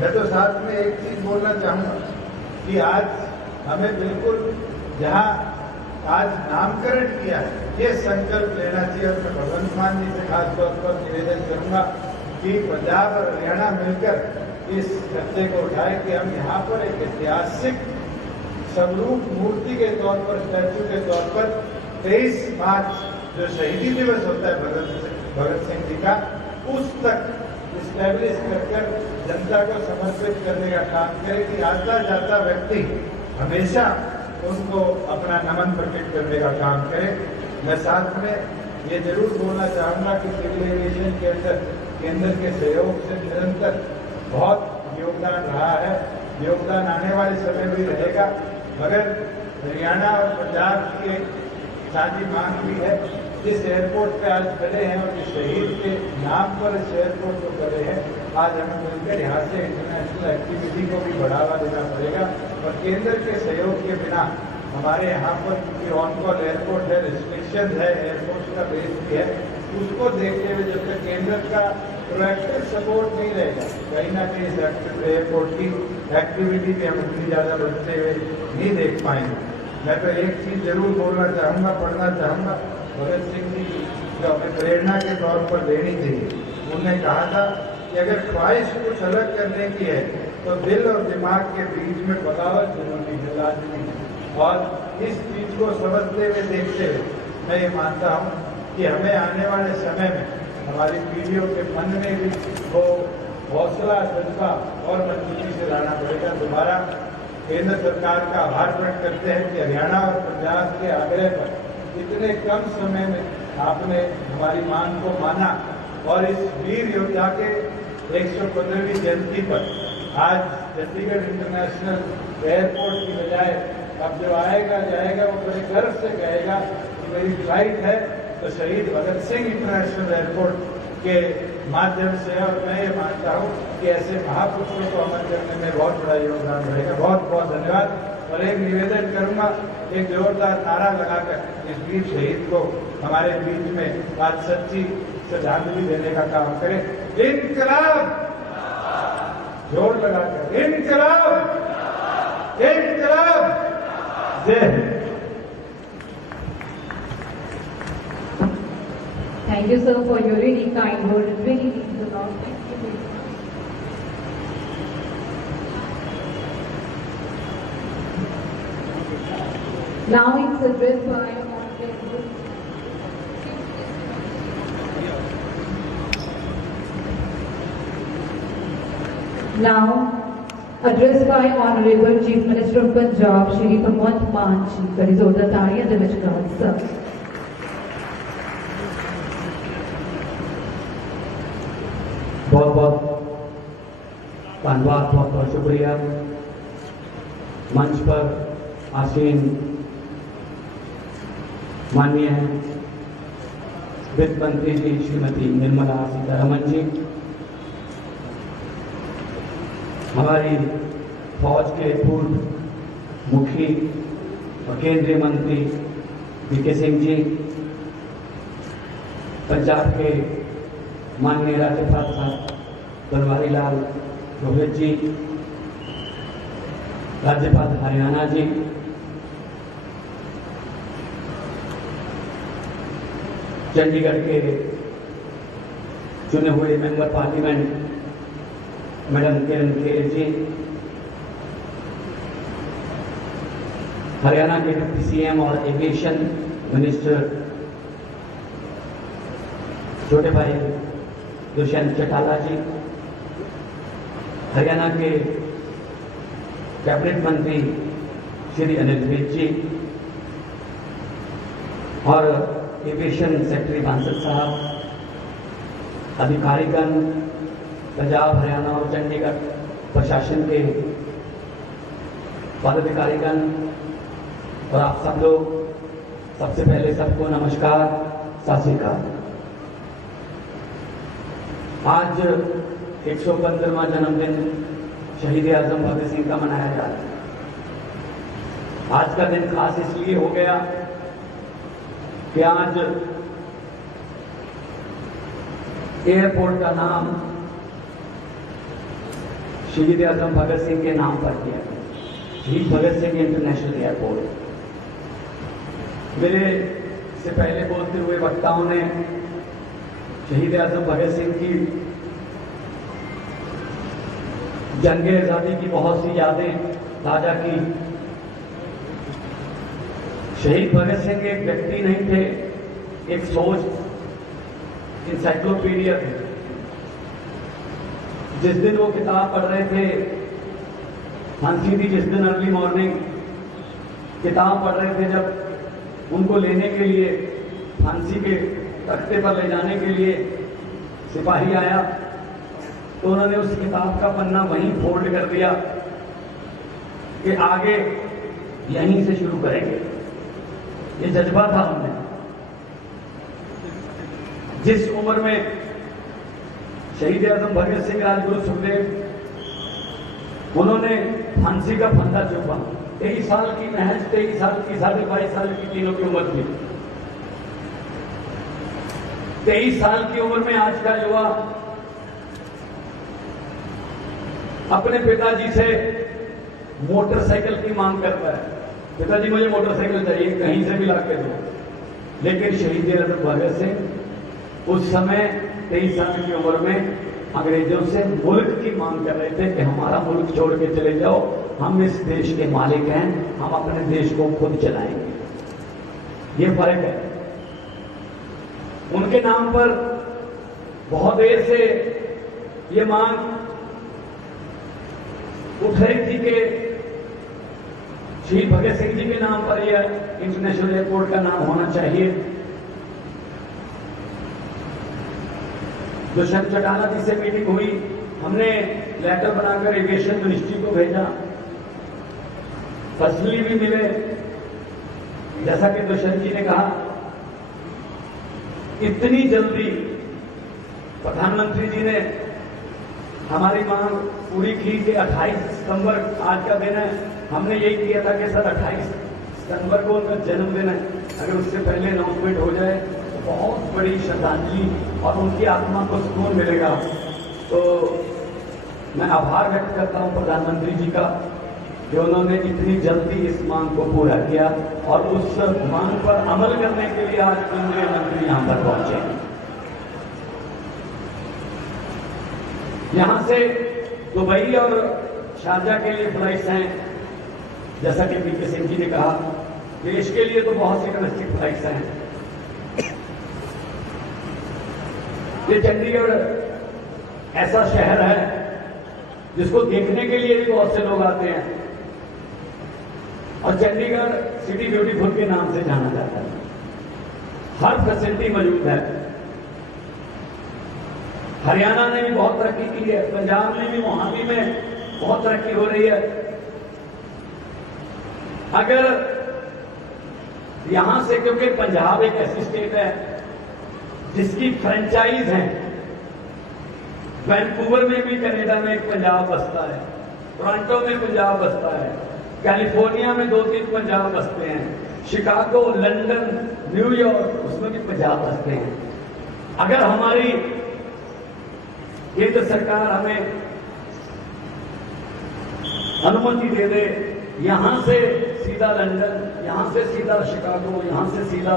मैं तो साथ में एक चीज बोलना चाहूँगा कि आज हमें बिल्कुल जहाँ आज नामकरण किया है, ये संकल्प लेना चाहिए। और मैं भगवंत मान जी से खास तौर पर निवेदन करूंगा कि पंजाब और हरियाणा मिलकर इस खर्चे को उठाए कि हम यहाँ पर एक ऐतिहासिक स्वरूप मूर्ति के तौर पर, स्टैचू के तौर पर 23 मार्च जो शहीदी दिवस होता है भगत सिंह जी का, उस तक स्टैब्लिश कर जनता को समर्पित करने का काम करे कि आता जाता व्यक्ति हमेशा उनको अपना नमन प्रकट करने का काम करे। मैं साथ में ये जरूर बोलना चाहूँगा कि सिविल एविएशन के अंदर केंद्र के सहयोग से निरंतर बहुत योगदान रहा है, योगदान आने वाले समय भी रहेगा। मगर हरियाणा और पंजाब की एक साझी मांग भी है, जिस एयरपोर्ट पे आज खड़े हैं और जिस शहीद के नाम पर इस एयरपोर्ट को खड़े हैं, आज हमें मिलकर यहाँ से इंटरनेशनल एक्टिविटी को भी बढ़ावा देना पड़ेगा। और केंद्र के सहयोग के बिना हमारे यहाँ पर क्योंकि ऑन कॉल एयरपोर्ट है, रिस्ट्रिक्शन है, एयरपोर्ट का बेस भी है, उसको देखते हुए जब तक केंद्र का प्रोएक्टिव सपोर्ट नहीं रहेगा, कहीं ना कहीं इस एयरपोर्ट की एक्टिविटी भी हम उतनी ज़्यादा बढ़ते हुए नहीं देख पाएंगे। मैं तो एक चीज़ जरूर बोलना चाहूँगा, पढ़ना चाहूँगा, भगत सिंह जी जो हमें प्रेरणा के तौर पर देनी थी, उन्होंने कहा था कि अगर ख्वाहिश कुछ अलग करने की है तो दिल और दिमाग के बीच में बगावत जरूरी है, लाजमी है। और इस चीज को समझते हुए, देखते हुए मैं ये मानता हूँ कि हमें आने वाले समय में हमारी पीढ़ियों के मन में भी वो हौसला, जज्बा और मजबूती से लाना पड़ेगा। दोबारा केंद्र सरकार का आभार व्यक्त करते हैं कि हरियाणा और पंजाब के आग्रह पर इतने कम समय में आपने हमारी मांग को माना और इस वीर योद्धा के 115वीं जयंती पर आज चंडीगढ़ इंटरनेशनल एयरपोर्ट की बजाय अब जो आएगा जाएगा वो बड़े गर्व से कहेगा कि मेरी फ्लाइट है तो शहीद भगत सिंह इंटरनेशनल एयरपोर्ट के माध्यम से। और मैं ये मानता हूँ कि ऐसे महापुरुषों को अमर करने में बहुत बड़ा योगदान रहेगा। बहुत बहुत धन्यवाद। और एक निवेदन करूंगा, एक जोरदार नारा लगाकर इस वीर शहीद को हमारे बीच में आज सच्ची श्रद्धांजलि देने का काम करें। इनकलाब, जोर लगाकर इनकलाब, इनकलाब, जय। Thank you, sir, for your really kind word. It really means a lot. Thank you. Now it's addressed by Honorable. Now addressed by Honorable Chief Minister of Punjab, Shri Bhagwant Mann Ji. That is all the Taliya Namaskar, sir. बहुत बहुत धन्यवाद, बहुत बहुत शुक्रिया। मंच पर आसीन माननीय वित्त मंत्री जी श्रीमती निर्मला सीतारमण जी, हमारी फौज के पूर्व मुखी और केंद्रीय मंत्री वीके सिंह जी, पंजाब के माननीय राज्यपाल साहब बनवारी लाल रोहित जी, राज्यपाल हरियाणा जी, चंडीगढ़ के चुने हुए मेंबर पार्लियामेंट मैडम किरण खेर जी, हरियाणा के डिप्टी सीएम और एविएशन मिनिस्टर छोटे भाई दुष्यंत चौटाला जी, हरियाणा के कैबिनेट मंत्री श्री अनिल विज जी और एविएशन सेक्रेटरी बांसल साहब, अधिकारीगण, पंजाब, हरियाणा और चंडीगढ़ प्रशासन के पदाधिकारीगण और आप सब लोग, सबसे पहले सबको नमस्कार, सत श्री अकाल। आज 115वां जन्मदिन शहीद आजम भगत सिंह का मनाया जा रहा है। आज का दिन खास इसलिए हो गया कि आज एयरपोर्ट का नाम शहीद आजम भगत सिंह के नाम पर किया गया, शहीद भगत सिंह इंटरनेशनल एयरपोर्ट। मेरे से पहले बोलते हुए वक्ताओं ने शहीद आजम भगत सिंह की जंग आजादी की बहुत सी यादें ताजा की। शहीद भगत सिंह एक व्यक्ति नहीं थे, एक सोच, इंसाइक्लोपीडिया थे। जिस दिन वो किताब पढ़ रहे थे, फांसी थी जिस दिन अर्ली मॉर्निंग, किताब पढ़ रहे थे, जब उनको लेने के लिए फांसी के तख्ते पर ले जाने के लिए सिपाही आया तो उन्होंने उस किताब का पन्ना वहीं फोल्ड कर दिया कि आगे यहीं से शुरू करेंगे। ये जज्बा था उनमें। जिस उम्र में शहीद आजम भगत सिंह, राजगुरु सुखदेव, उन्होंने फांसी का फंदा चुपा, 23 साल की, महज 23 साल की, 22.5 साल की तीनों की उम्र थी। 23 साल की उम्र में आज का युवा अपने पिताजी से मोटरसाइकिल की मांग करता है, पिताजी मुझे मोटरसाइकिल चाहिए, कहीं से भी ला के दो। लेकिन शहीद आजम भगत सिंह उस समय 23 साल की उम्र में अंग्रेजों से मुल्क की मांग कर रहे थे कि हमारा मुल्क छोड़ के चले जाओ, हम इस देश के मालिक हैं, हम अपने देश को खुद चलाएंगे। ये फर्क है। उनके नाम पर बहुत देर से ये मांग उठ रही थी कि शहीद भगत सिंह जी के नाम पर यह इंटरनेशनल एयरपोर्ट का नाम होना चाहिए। दुष्यंत चौटाला जी से मीटिंग हुई, हमने लेटर बनाकर एविएशन मिनिस्ट्री को भेजा, पर्सनली भी मिले। जैसा कि दुष्यंत जी ने कहा, इतनी जल्दी प्रधानमंत्री जी ने हमारी मांग पूरी की कि 28 सितंबर आज का दिन है। हमने यही किया था कि सर 28 सितंबर को उनका जन्मदिन है, अगर उससे पहले अनाउंसमेंट हो जाए तो बहुत बड़ी श्रद्धांजलि और उनकी आत्मा को सुकून मिलेगा। तो मैं आभार व्यक्त करता हूं प्रधानमंत्री जी का कि उन्होंने इतनी जल्दी इस मांग को पूरा किया और उस मांग पर अमल करने के लिए आज केंद्रीय मंत्री यहां पर पहुंचे। यहां से दुबई और शारजा के लिए फ्लाइट्स हैं, जैसा कि वीके सिंह जी ने कहा। देश के लिए तो बहुत सी डोमेस्टिक फ्लाइट्स हैं। ये चंडीगढ़ ऐसा शहर है जिसको देखने के लिए भी बहुत से लोग आते हैं और चंडीगढ़ सिटी ब्यूटीफुल के नाम से जाना जाता है। हर फैसिलिटी मौजूद है। हरियाणा ने भी बहुत तरक्की की है, पंजाब में भी, मोहाली में बहुत तरक्की हो रही है। अगर यहां से, क्योंकि पंजाब एक ऐसी स्टेट है जिसकी फ्रेंचाइज है, वैंकूवर में भी कनाडा में एक पंजाब बसता है, टोरंटो में पंजाब बसता है, कैलिफोर्निया में 2-3 पंजाब बसते हैं, शिकागो, लंदन, न्यूयॉर्क, उसमें भी पंजाब बसते हैं। अगर हमारी केंद्र सरकार हमें अनुमति दे दे, यहां से सीधा लंदन, यहां से सीधा शिकागो, यहां से सीधा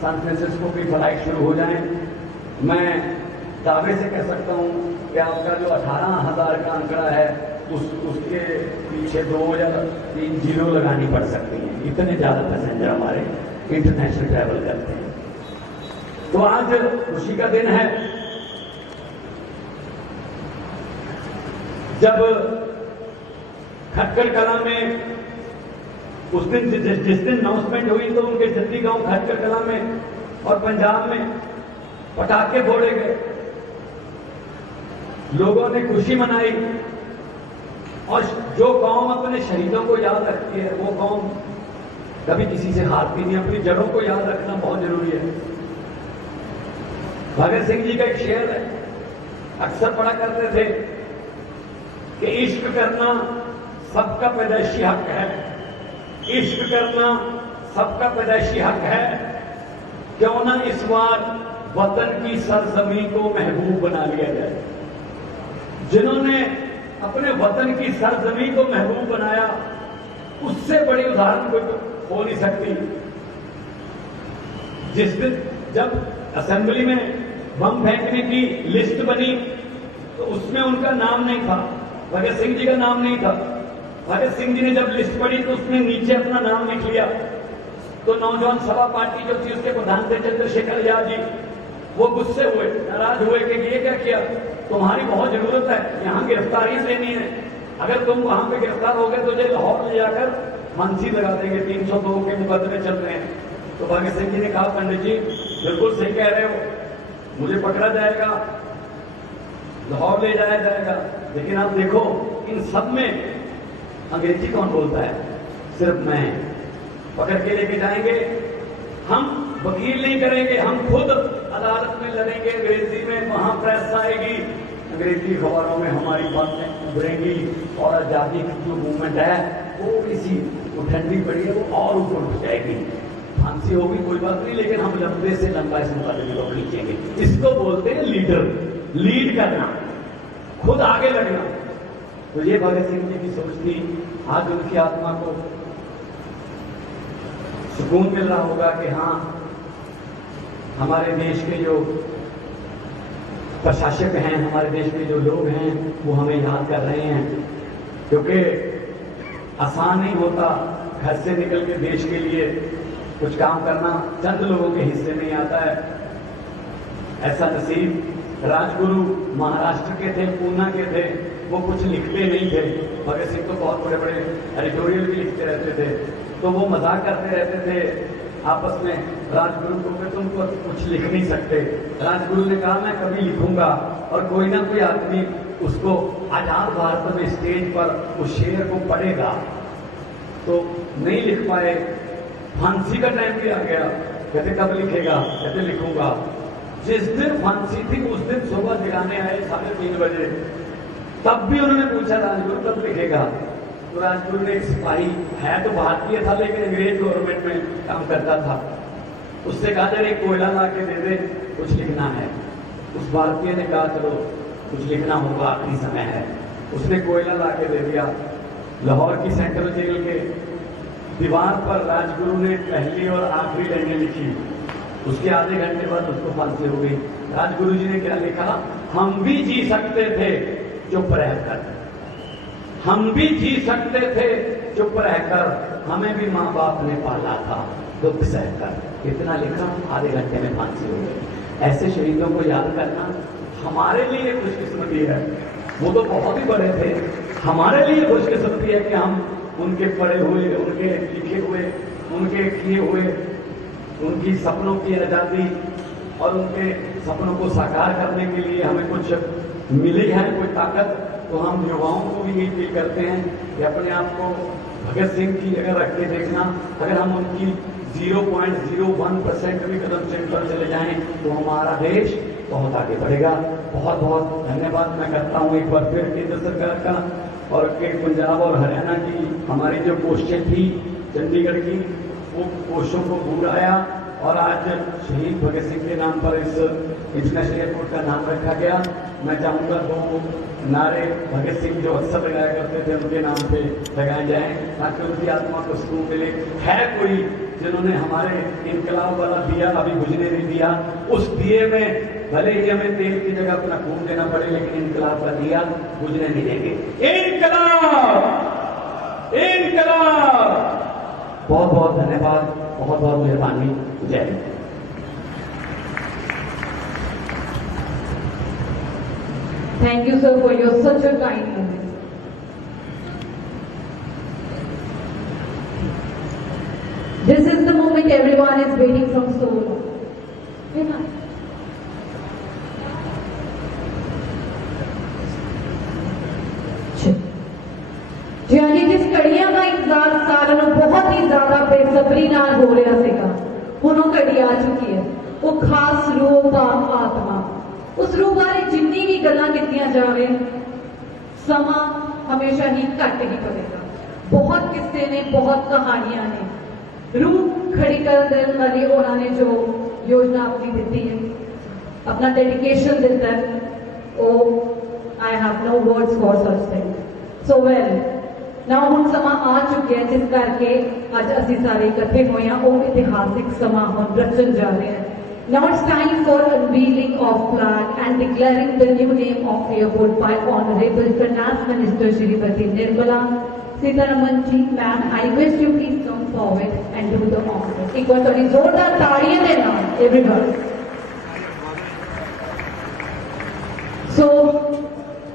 सैन फ्रांसिस्को की फ्लाइट शुरू हो जाए, मैं दावे से कह सकता हूं कि आपका जो 18,000 का आंकड़ा है उसके पीछे 2 या 3 जीरो लगानी पड़ सकती है। इतने ज्यादा पैसेंजर हमारे इंटरनेशनल ट्रैवल करते हैं। तो आज खुशी का दिन है जब खटकर कला में उस दिन जिस दिन अनाउंसमेंट हुई तो उनके जद्दी गांव खटकर कला में और पंजाब में पटाखे फोड़े गए, लोगों ने खुशी मनाई। और जो कौम अपने शहीदों को याद रखती है वो कौम कभी किसी से हारती नहीं। अपनी जड़ों को याद रखना बहुत जरूरी है। भगत सिंह जी का एक शेर है, अक्सर पढ़ा करते थे कि इश्क करना सबका पैदाइशी हक है, इश्क करना सबका पैदाइशी हक है। क्यों ना इस बार वतन की सरजमी को महबूब बना लिया जाए। जिन्होंने अपने वतन की सरजमी को महबूब बनाया, उससे बड़ी उदाहरण कोई हो नहीं सकती। जिस दिन जब असेंबली में बम फेंकने की लिस्ट बनी तो उसमें उनका नाम नहीं था, भगत सिंह जी का नाम नहीं था। भगत सिंह जी ने जब लिस्ट पढ़ी तो उसमें नीचे अपना नाम लिख लिया। तो नौजवान सभा पार्टी जो थी उसके प्रधान थे चंद्रशेखर आजाद जी, वो गुस्से हुए, नाराज हुए कि ये क्या किया, तुम्हारी बहुत जरूरत है, यहाँ गिरफ्तारियां देनी है, अगर तुम वहां पे गिरफ्तार हो गए तो मुझे लाहौर ले जाकर फांसी लगा देंगे, 302 के मुकदमे चल रहे हैं। तो भगत सिंह जी ने कहा, पंडित जी बिल्कुल सही कह रहे हो, मुझे पकड़ा जाएगा, लाहौर ले जाया जाएगा, लेकिन आप देखो इन सब में अंग्रेजी कौन बोलता है? सिर्फ मैं। पकड़ के लेके जाएंगे, हम वकील नहीं करेंगे, हम खुद अदालत में लड़ेंगे अंग्रेजी में, वहां प्रेस आएगी, अंग्रेजी खबरों में हमारी बातें उभरेंगी और आजादी की जो मूवमेंट है वो इसी वो ठंडी पड़ी है वो और ऊपर उठ जाएगी। फांसी होगी कोई बात नहीं, लेकिन हम लंबे से लंबा इस मुकदमे को खींचेंगे। इसको बोलते हैं लीडर, लीड करना, खुद आगे लगना। तो ये भगत सिंह जी की सोच थी। आज उनकी आत्मा को सुकून मिल रहा होगा कि हाँ, हमारे देश के जो प्रशासक हैं, हमारे देश के जो लोग हैं, वो हमें याद कर रहे हैं। क्योंकि आसान नहीं होता घर से निकल के देश के लिए कुछ काम करना, चंद लोगों के हिस्से नहीं आता है। ऐसा नसीब राजगुरु महाराष्ट्र के थे, पूना के थे, वो कुछ लिखते नहीं थे। भगत सिंह तो बहुत बड़े बड़े एडिटोरियल भी लिखते रहते थे, तो वो मजाक करते रहते थे आपस में राजगुरु को कि तुम कुछ लिख नहीं सकते। राजगुरु ने कहा मैं कभी लिखूंगा, और कोई ना कोई आदमी उसको आजाद भारत में स्टेज पर उस शेर को पढ़ेगा। तो नहीं लिख पाए, फांसी का टाइम भी आ गया, कहते कब लिखेगा, कहते लिखूंगा। जिस दिन फांसी थी उस दिन सुबह जगाने आए 3:30 बजे, तब भी उन्होंने पूछा राजगुरु कब लिखेगा। तो राजगुरु ने एक सिपाही है तो भारतीय था लेकिन अंग्रेज गवर्नमेंट में काम करता था, उससे कहा जरा एक कोयला ला के दे दे, कुछ लिखना है। उस भारतीय ने कहा चलो कुछ लिखना होगा, आखिरी समय है। उसने कोयला ला के दे दिया। लाहौर की सेंट्रल जेल के दीवार पर राजगुरु ने पहली और आखिरी लाइनें लिखी। उसके आधे घंटे बाद उसको फांसी हो गई। राजगुरु जी ने क्या लिखा? हम भी जी सकते थे चुप रहकर, हम भी जी सकते थे चुप रहकर, हमें भी माँ बाप ने पाला था दुख सहकर। इतना लिखा, आधे घंटे में फांसी हो गई। ऐसे शहीदों को याद करना हमारे लिए खुशकिस्मती है। वो तो बहुत ही बड़े थे, हमारे लिए खुशकिस्मती है कि हम उनके पढ़े हुए, उनके लिखे हुए, उनके किए हुए, उनकी सपनों की आजादी और उनके सपनों को साकार करने के लिए हमें कुछ मिली है, कोई ताकत। तो हम युवाओं को भी यही फील करते हैं कि अपने आप को भगत सिंह की जगह रख के देखना। अगर हम उनकी 0.01% भी कदम से ऊपर चले जाएं तो हमारा देश बहुत आगे बढ़ेगा। बहुत बहुत धन्यवाद मैं करता हूँ एक बार फिर केंद्र सरकार का, और पंजाब और हरियाणा की हमारी जो पोस्टें थी चंडीगढ़ की, वो पोस्टों को दूर आया और आज शहीद भगत सिंह के नाम पर इस इंटरनेशनल एयरपोर्ट का नाम रखा गया। मैं चाहूँगा 2 नारे भगत सिंह जो अक्सर लगाया करते थे उनके नाम पे लगाए जाएं, ताकि उनकी आत्मा को सुकून मिले। है कोई जिन्होंने हमारे इनकलाब वाला दिया अभी बुझने नहीं दिया, उस दिए में भले ही हमें तेल की जगह अपना खून देना पड़े, लेकिन इनकलाब का दिया बुझने नहीं देंगे। इनकलाब, इनकलाब। बहुत बहुत धन्यवाद, बहुत बहुत मेहरबानी। जय Hind. Thank you, sir, for your such a kind moment. This is the moment everyone is waiting from so long. जी जिस कड़ियां का इंतजार सारों ਨੂੰ बहुत ही ज्यादा बेसब्री नाल हो रहा ਸੀਗਾ, ਹੁਣ ਉਹ ਘੜੀ ਆ ਚੁੱਕੀ ਹੈ। ਉਹ ਖਾਸ ਰੂਹ ਦਾ ਆਤਮਾ, उस रूह बारे जिन्नी भी गल्लां कीतियां जावे, समा हमेशा ही घट ही पड़ेगा। बहुत किस्से ने, बहुत कहानियां ने, रूह खड़ी कर देने वाली उन्होंने जो योजना अपनी दी है, अपना डेडिकेशन दिता है, oh I have no words for such things. So well now हुण समा आ चुके जिस करके अज असी सारे इकट्ठे हुए हैं, वो इतिहासिक समा हुण रचन जा रहे हैं। Now it's time for unveiling of flag and declaring the new name of airport by Honorable Finance Minister Shrimati Nirmala Sitharaman ji. Ma'am, I wish you please come forward and do the honors. एक बार थोड़ी जोरदार तालियां देना everybody. So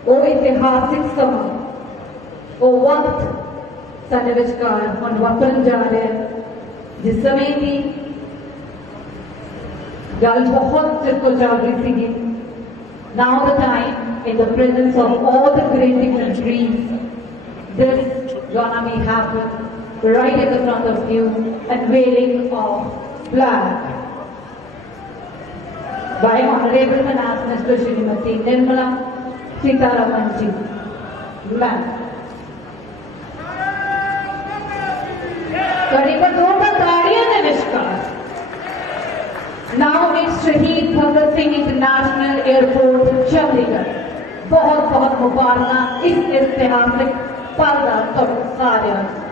वो इतिहासिक समा, वो वक्त साडे विचकार हुण वापरन जा रहा है, जिस समय की गल बहुत चिर को चल रही थी। Now the time in the presence of all the great dignitaries, this gonna be happen right at the front of you, unveiling of flag by Honorable Finance Minister Shrimati Nirmala Sitharaman ji. Ma'am, करीबन दो तालियां ने विस्कार। Now it's Shaheed Bhagat Singh International Airport, Chandigarh. बहुत बहुत मुबारक इस ऐतिहासिक पल का तुहानू सारिआं नूं।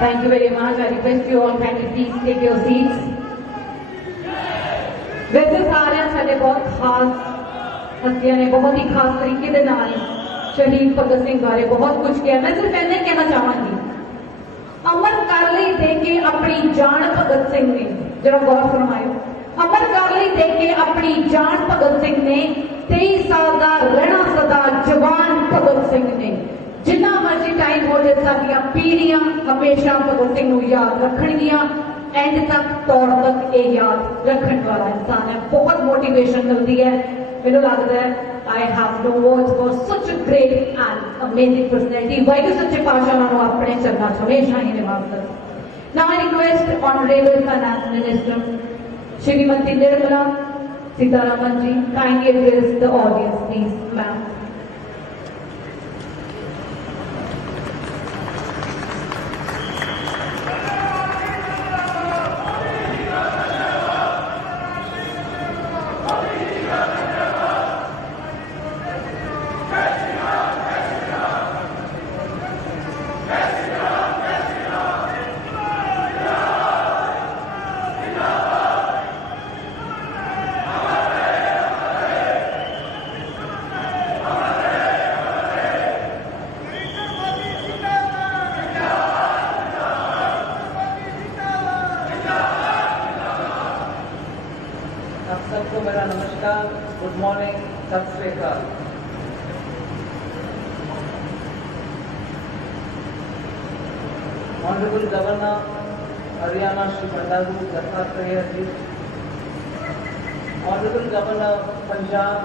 Thank you very much. I request you all kindly please take your seats. वैसे सारे साडे बहुत खास हस्तियां ने बहुत ही खास तरीके दे नाल शहीद भगत सिंह बारे बहुत कुछ किया। मैं सिर्फ इन्ना कहना चाहूंगी, अमर कर लई दे के अपनी जान भगत सिंह ने, जरा गौर फरमायो, अमर कर लई दे के अपनी जान भगत सिंह ने 23 साल का रहना सदा जवान भगत सिंह ने। जिन्ना मर्जी टाइम हो जाए साडियां पीढ़ियां हमेशा भगत सिंह नूं याद रखणगियां, एंड तक तौर तक ये याद रखने वाला इंसान है। बहुत मोटिवेशन मिलती है, मैनूं लगता है I have no words for such a great and amazing personality. Waheguru सच्चे पातशाह उन्होंने अपने चरणों च हमेशा ही निवास करे। Now I request Honorable Finance Minister Shrimati Nirmala Sitharaman ji kindly address the audience, please, ma'am. सबको मेरा नमस्कार, good morning, Sat Sri Akal. Honourable governor Haryana Shri Bandaru Dattatreya ji, honourable governor Punjab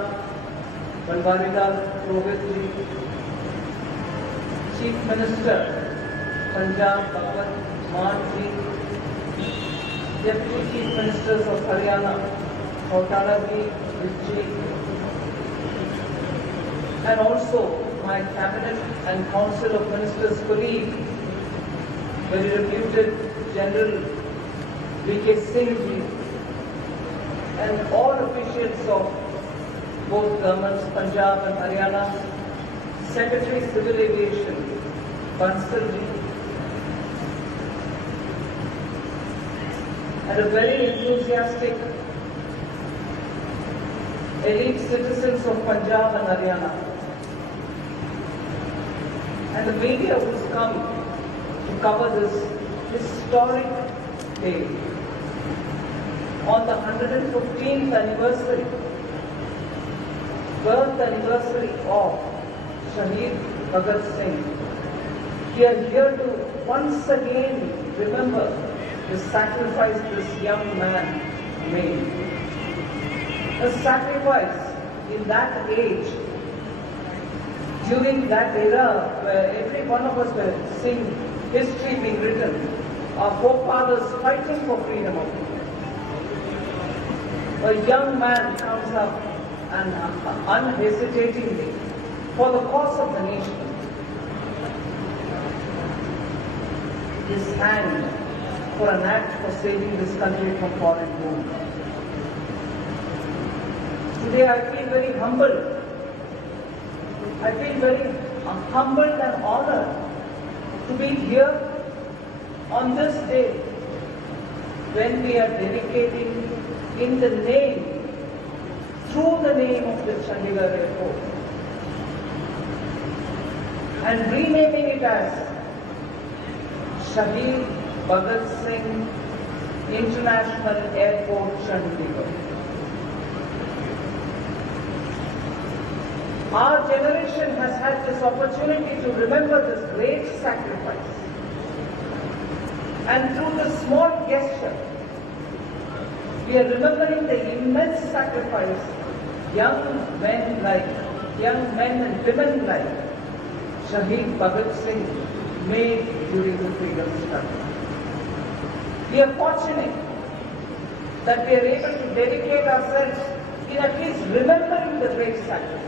Banwari Lal Purohit ji, chief minister Punjab Bhagwant Mann ji, deputy chief ministers of Haryana Chautala ji, Vijay, and also my cabinet and council of ministers colleague, very reputed General V.K. Singh ji, and all officials of both governments, Punjab and Haryana, Secretary Civil Aviation, Bansal ji, and a very enthusiastic elite citizens of Punjab and Haryana, and the media who's come to cover this historic day on the 115th anniversary, birth anniversary of Shaheed Bhagat Singh. We are here to once again remember the sacrifice this young man made. A sacrifice in that age, during that era where every one of us were seeing history being written, our forefathers fighting for freedom of people. a young man comes up and unhesitatingly, for the cause of the nation, is hanged for an act for saving this country from foreign rule. Today I feel very humbled. I feel very humbled and honored to be here on this day when we are dedicating in the name, through the name of the Chandigarh Airport, and renaming it as Shaheed Bhagat Singh International Airport, Chandigarh. Our generation has had this opportunity to remember this great sacrifice. And through this small gesture, we are remembering the immense sacrifice young men and women like Shaheed Bhagat Singh made during the freedom struggle. We are fortunate that we are able to dedicate ourselves in at least remembering the great sacrifice.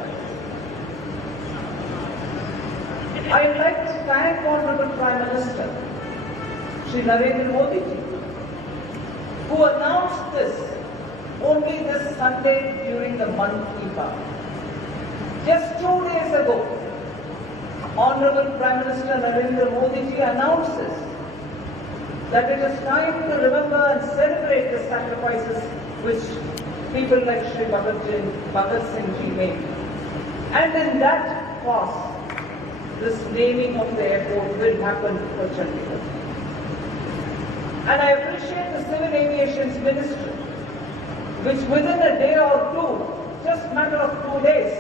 I would like to thank Honorable Prime Minister, Shri Narendra Modi ji, who announced this only this Sunday during the Mann Ki Baat. Just 2 days ago, Honorable Prime Minister Narendra Modi ji announces that it is time to remember and celebrate the sacrifices which people like Shri Bhagat Singh ji made. And in that cause, this naming of the airport will happen for Chandigarh. And I appreciate the Civil Aviation's Ministry, which within a day or two, just a matter of 2 days,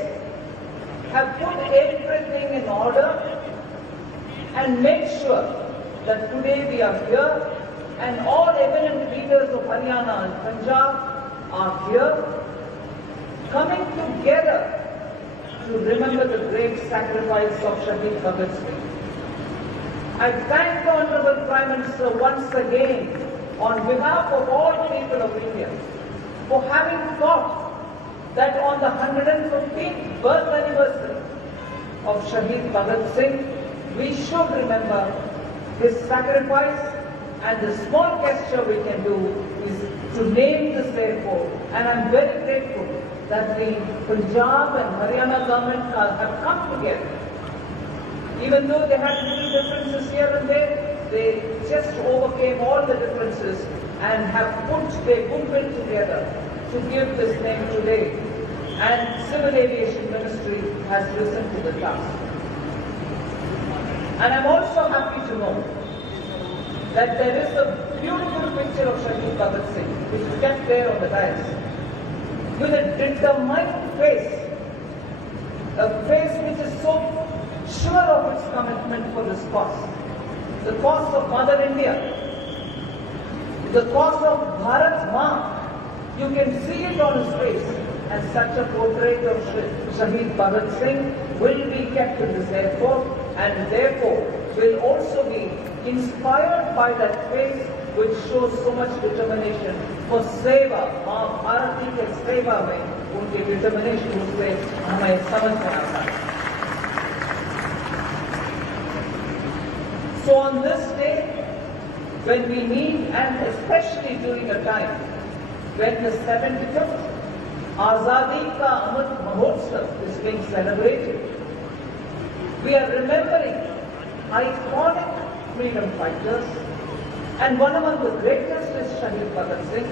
have put everything in order and made sure that today we are here and all eminent leaders of Haryana and Punjab are here, coming together to remember the great sacrifice of Shaheed Bhagat Singh. I thank the Honorable Prime Minister once again on behalf of all people of India for having thought that on the 115th birth anniversary of Shaheed Bhagat Singh, we should remember his sacrifice, and the small gesture we can do is to name this airport. And I'm very grateful that the Punjab and Haryana government have come together. Even though they had little differences here and there, they just overcame all the differences and have put their goodwill together to give this name today. And Civil Aviation Ministry has risen to the task. And I'm also happy to know that there is a beautiful picture of Shaheed Bhagat Singh, which is kept there on the dais, with a determined face, a face which is so sure of its commitment for this cause, the cause of Mother India, the cause of Bharat Maa. You can see it on his face, and such a portrait of Shaheed Bhagat Singh will be kept in this airport, and therefore will also be inspired by that face which shows so much determination for seva. माँ भारती के सेवा में उनकी determination उससे हमें समझ में आता है. So on this day, when we meet, and especially during a time when the 75th Azadi Ka Amrit Mahotsav is being celebrated, we are remembering iconic freedom fighters, and one among the greatest is Shaheed Bhagat Singh,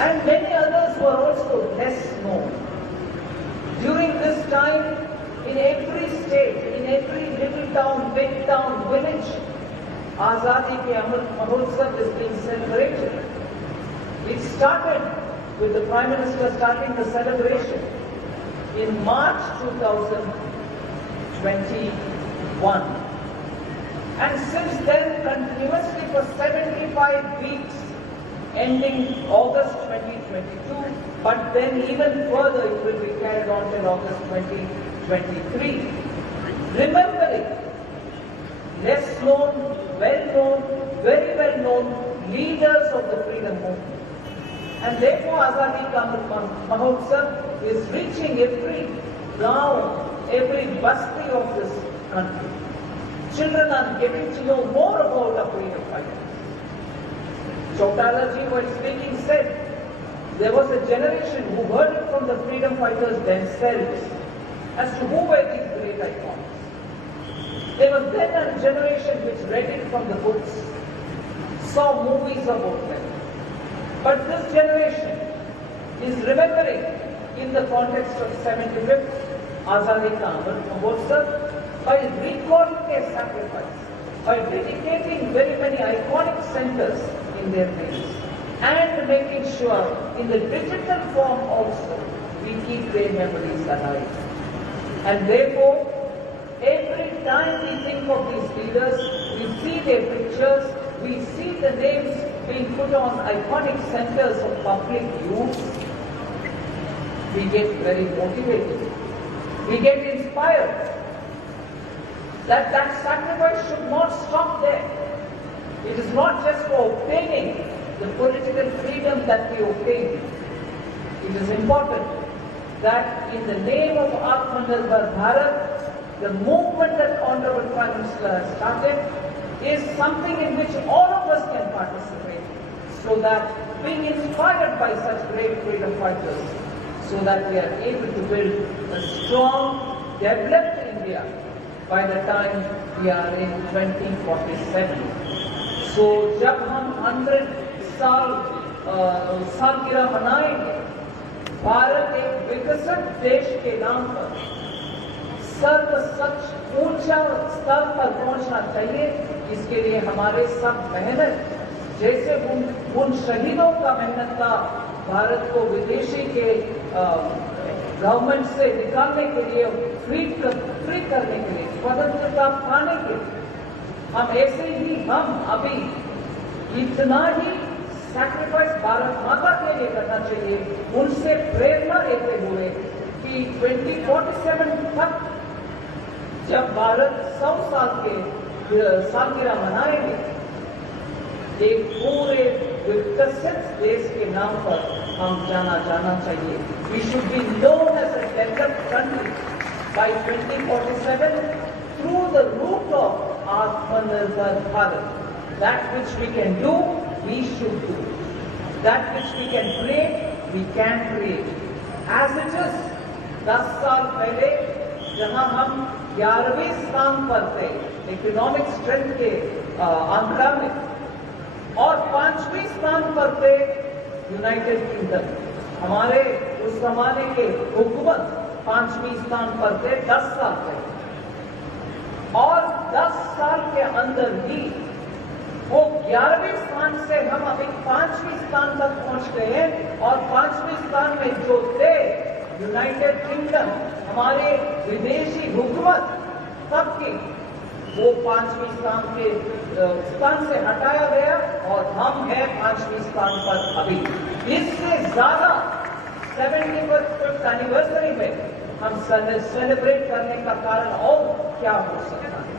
and many others who are also less known. During this time, in every state, in every little town, big town, village, Azadi Ke Amrit Mahotsav is being celebrated. It started with the Prime Minister starting the celebration in March 2021. And since then, continuously for 75 weeks, ending August 2022, but then even further it will be carried on till August 2023. Remembering less known, well known, very well known leaders of the freedom movement. And therefore, Azadi Ka Amrit Mahotsav is reaching every gaon, every basti of this country. Children are getting to know more about our freedom fighters. Chautala ji, while speaking, said there was a generation who heard it from the freedom fighters themselves as to who were these great icons. There was then a generation which read it from the books, saw movies about them. But this generation is remembering in the context of 75th Azadi Ka Amrit Mahotsav by recalling their sacrifice, by dedicating very many iconic centers in their names, and making sure in the digital form also we keep their memories alive. And therefore, every time we think of these leaders, we see their pictures, we see the names being put on iconic centers of public use, we get very motivated. We get inspired that sacrifice should not stop there. It is not just for obtaining the political freedom that we obtain. It is important that in the name of Atmanirbhar Bharat, the movement that Honorable Prime Minister has started is something in which all of us can participate, so that being inspired by such great freedom fighters, so that we are able to build a strong, developed India by the time we are in 2047. So, जब हम 100 सालगिरह मनाएंगे, भारत एक विकसित देश के नाम पर सर्व सच ऊंचा स्तर पर पहुंचना चाहिए। इसके लिए हमारे सब मेहनत, जैसे उन शहीदों का मेहनत था भारत को विदेशी के गवर्नमेंट से निकालने के लिए, फ्री करने के लिए, स्वतंत्रता पाने के लिए, हम ऐसे ही हम अभी इतना ही सैक्रिफाइस भारत माता के लिए करना चाहिए। उनसे प्रेरणा लेते हुए कि 2047 तक जब भारत 100 साल के सालगिरह मनाएंगे, एक पूरे विकसित देश के नाम पर हम जाना चाहिए। We should be known as a developed country by 2047 through the route of Atmanirbhar Bharat. That which we can do, we should do. That which we can create, we can create. As it is, 10 साल पहले जहां हम 11वें स्थान पर थे economic strength के आंकड़ा में, और 5वें स्थान पर थे यूनाइटेड किंगडम। हमारे उस जमाने के हुकूमत 5वें स्थान पर थे 10 साल पहले, और 10 साल के अंदर ही वो 11वें स्थान से हम अभी 5वें स्थान तक पहुंच गए हैं। और 5वें स्थान में जो थे यूनाइटेड किंगडम, हमारे विदेशी हुकूमत सबकी, वो 5वें स्थान से हटाया गया और हम हैं 5वें स्थान पर अभी। इससे ज्यादा 75th एनिवर्सरी में हम सेलिब्रेट करने का कारण और क्या हो सकता है।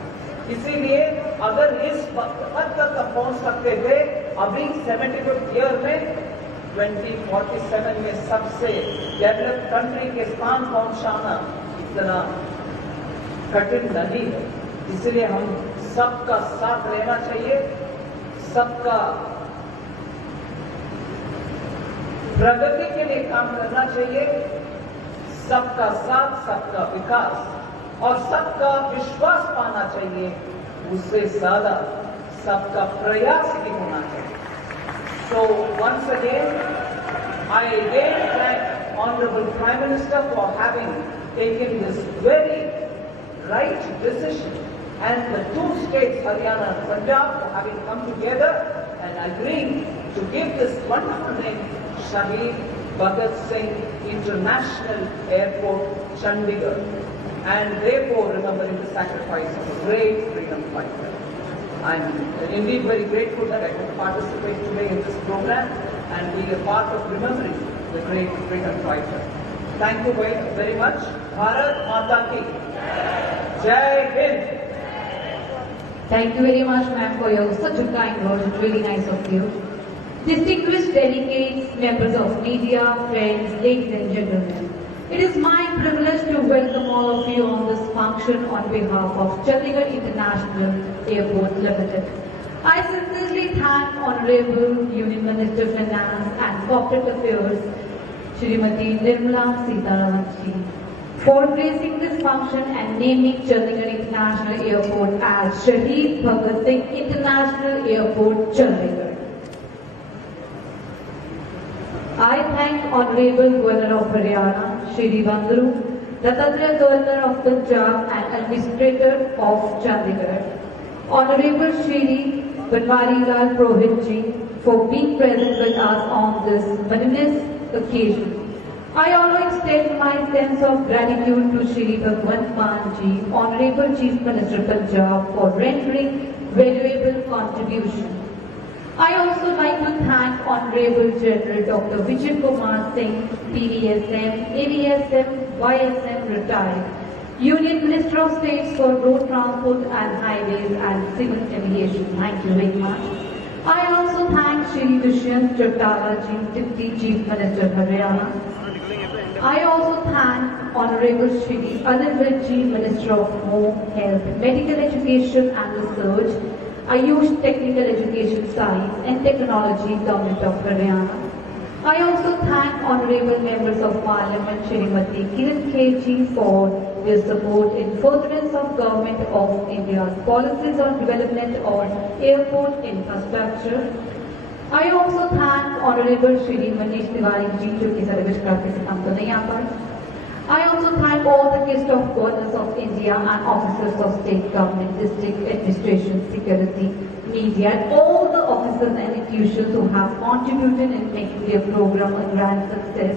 इसीलिए अगर इस हद तक पहुंच सकते थे अभी 75th ईयर में, 2047 में सबसे डेवलप्ड कंट्री के स्थान पहुंचाना इतना कठिन नहीं है। इसलिए हम सबका साथ रहना चाहिए, सबका प्रगति के लिए काम करना चाहिए, सबका साथ, सबका विकास और सबका विश्वास पाना चाहिए। उससे ज्यादा सबका प्रयास भी होना चाहिए। So once again, I again thank Honorable Prime Minister for having taken this very right decision, and the two states, Haryana and Punjab, for having come together and agreeing to give this wonderful name, Shaheed Bhagat Singh International Airport, Chandigarh, and therefore remembering the sacrifice of a great freedom fighter. I'm indeed very grateful that I could participate today in this program and be a part of remembering the great freedom fighter. Thank you very much. Bharat Mata Ki Jai Hind. Thank you very much, ma'am, for your such a kind words. It's really nice of you. distinguished delegates, members of media, friends, ladies and gentlemen. It is my privilege to welcome all of you on this function on behalf of Chandigarh International Airport Limited. I sincerely thank Honorable Union Minister of Finance and Corporate Affairs, Srimati Nirmala Sitharaman ji, for gracing this function and naming Chandigarh International Airport as Shaheed Bhagat Singh International Airport, Chandigarh. I thank Honorable Governor of Haryana, Shri Bandru, Dattadriya Governor of Punjab and Administrator of Chandigarh, Honorable Shri Banwari Lal Purohit ji, for being present with us on this momentous occasion. I also extend my sense of gratitude to Shri Bhagwant Mann ji, Honorable Chief Minister Punjab, for rendering valuable contribution. I also like to thank Honorable General Dr. Vijay Kumar Singh, PVSM, AVSM, YSM retired, Union Minister of States for Road Transport and Highways and Civil Aviation. Thank you very much. I also thank Shri Dushyant Chautala ji, Deputy Chief Minister Haryana. I also thank Honorable Shri Anil Vij ji, Minister of Home, Health, Medical Education and Research, Ayush Technical Education, Science and Technology, Government of Haryana. I also thank Honorable Members of Parliament, Srimati Kiran Kher ji, for their support in furtherance of Government of India's policies on development of airport infrastructure. I also thank Honorable Shri Manish Tiwari ji, जो कि service करते से हम तो नहीं आ पाए. I also thank all the guests of governors of India and officers of state government, district administration, security, media, and all the officers and institutions who have contributed in making their program a grand success.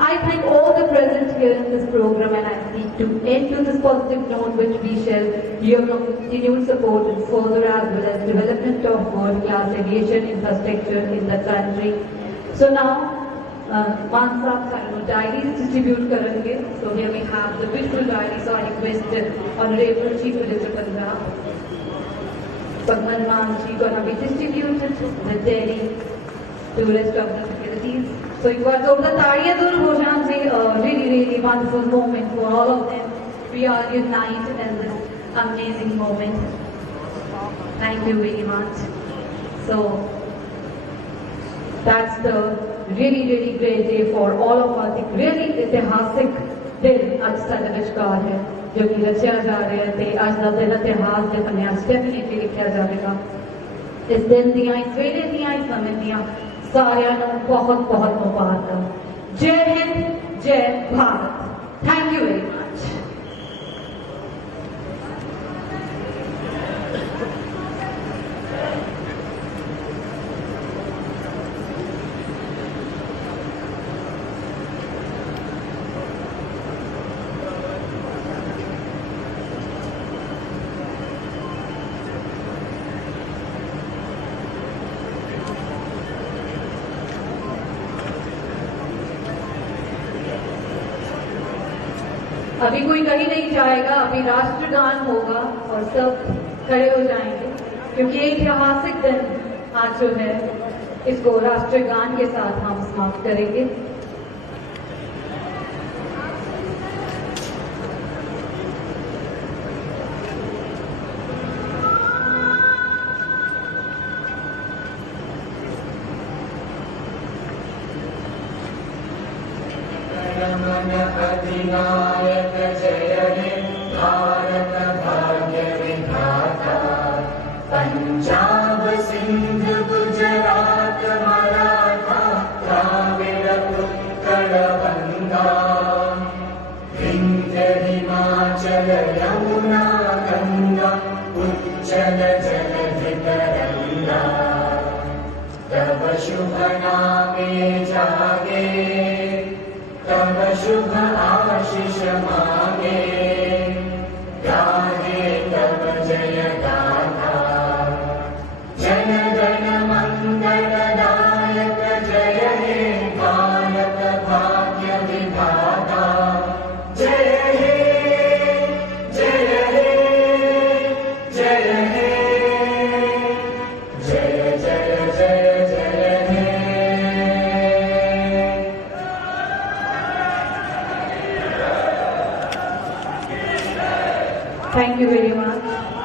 I thank all the present here in this program, and I seek to end to this positive note, which we shall hear of continued support and further as well as development of world-class aviation infrastructure in the country. So now, Maan Saab Sanu diaries distribute करेंगे. So here we have the beautiful diaries. So I request Honorable Chief Minister Punjab, Bhagwant Mann ji, gonna be distributed the Delhi to rest of the facilities. So एक बार जोरदार तालियां दो घोषणा से really wonderful moment for all of them. We are united in this amazing moment. Thank you very much. So that's the really great day for all of us. एक really ऐतिहासिक दिन आज साडे विचकार है जो कि रचिया जा रहा है ते आज दा दिन इतिहास दे पन्नियां डेफिनेटली लिखिया जाएगा. इस दिन दियां इस वेले दियां इस समय दियां सारियां नूं बहुत मुबारक. जय हिंद, जय Bharat. Thank you very much. अभी कोई कहीं नहीं जाएगा, अभी राष्ट्रगान होगा और सब खड़े हो जाएंगे क्योंकि एक ऐतिहासिक दिन आज जो है इसको राष्ट्रगान के साथ हम समाप्त करेंगे. अधिनायक जय हे भारत भाग्य विधाता. पंजाब सिंध गुजरात मराठा द्राविड़ उत्कल गंगा. विंध्य हिमाचल यमुना गंगा उच्चल जलधि तरंगा. तब शुभ नामे जागे, तब शुभ आशीष मांगे. गाहे तब जय गाथा, जन गण मंगल दायक जय हे भारत भाग्य विधाता. जय हे, जय हे, जय हे, जय जय जय जय हे. very much.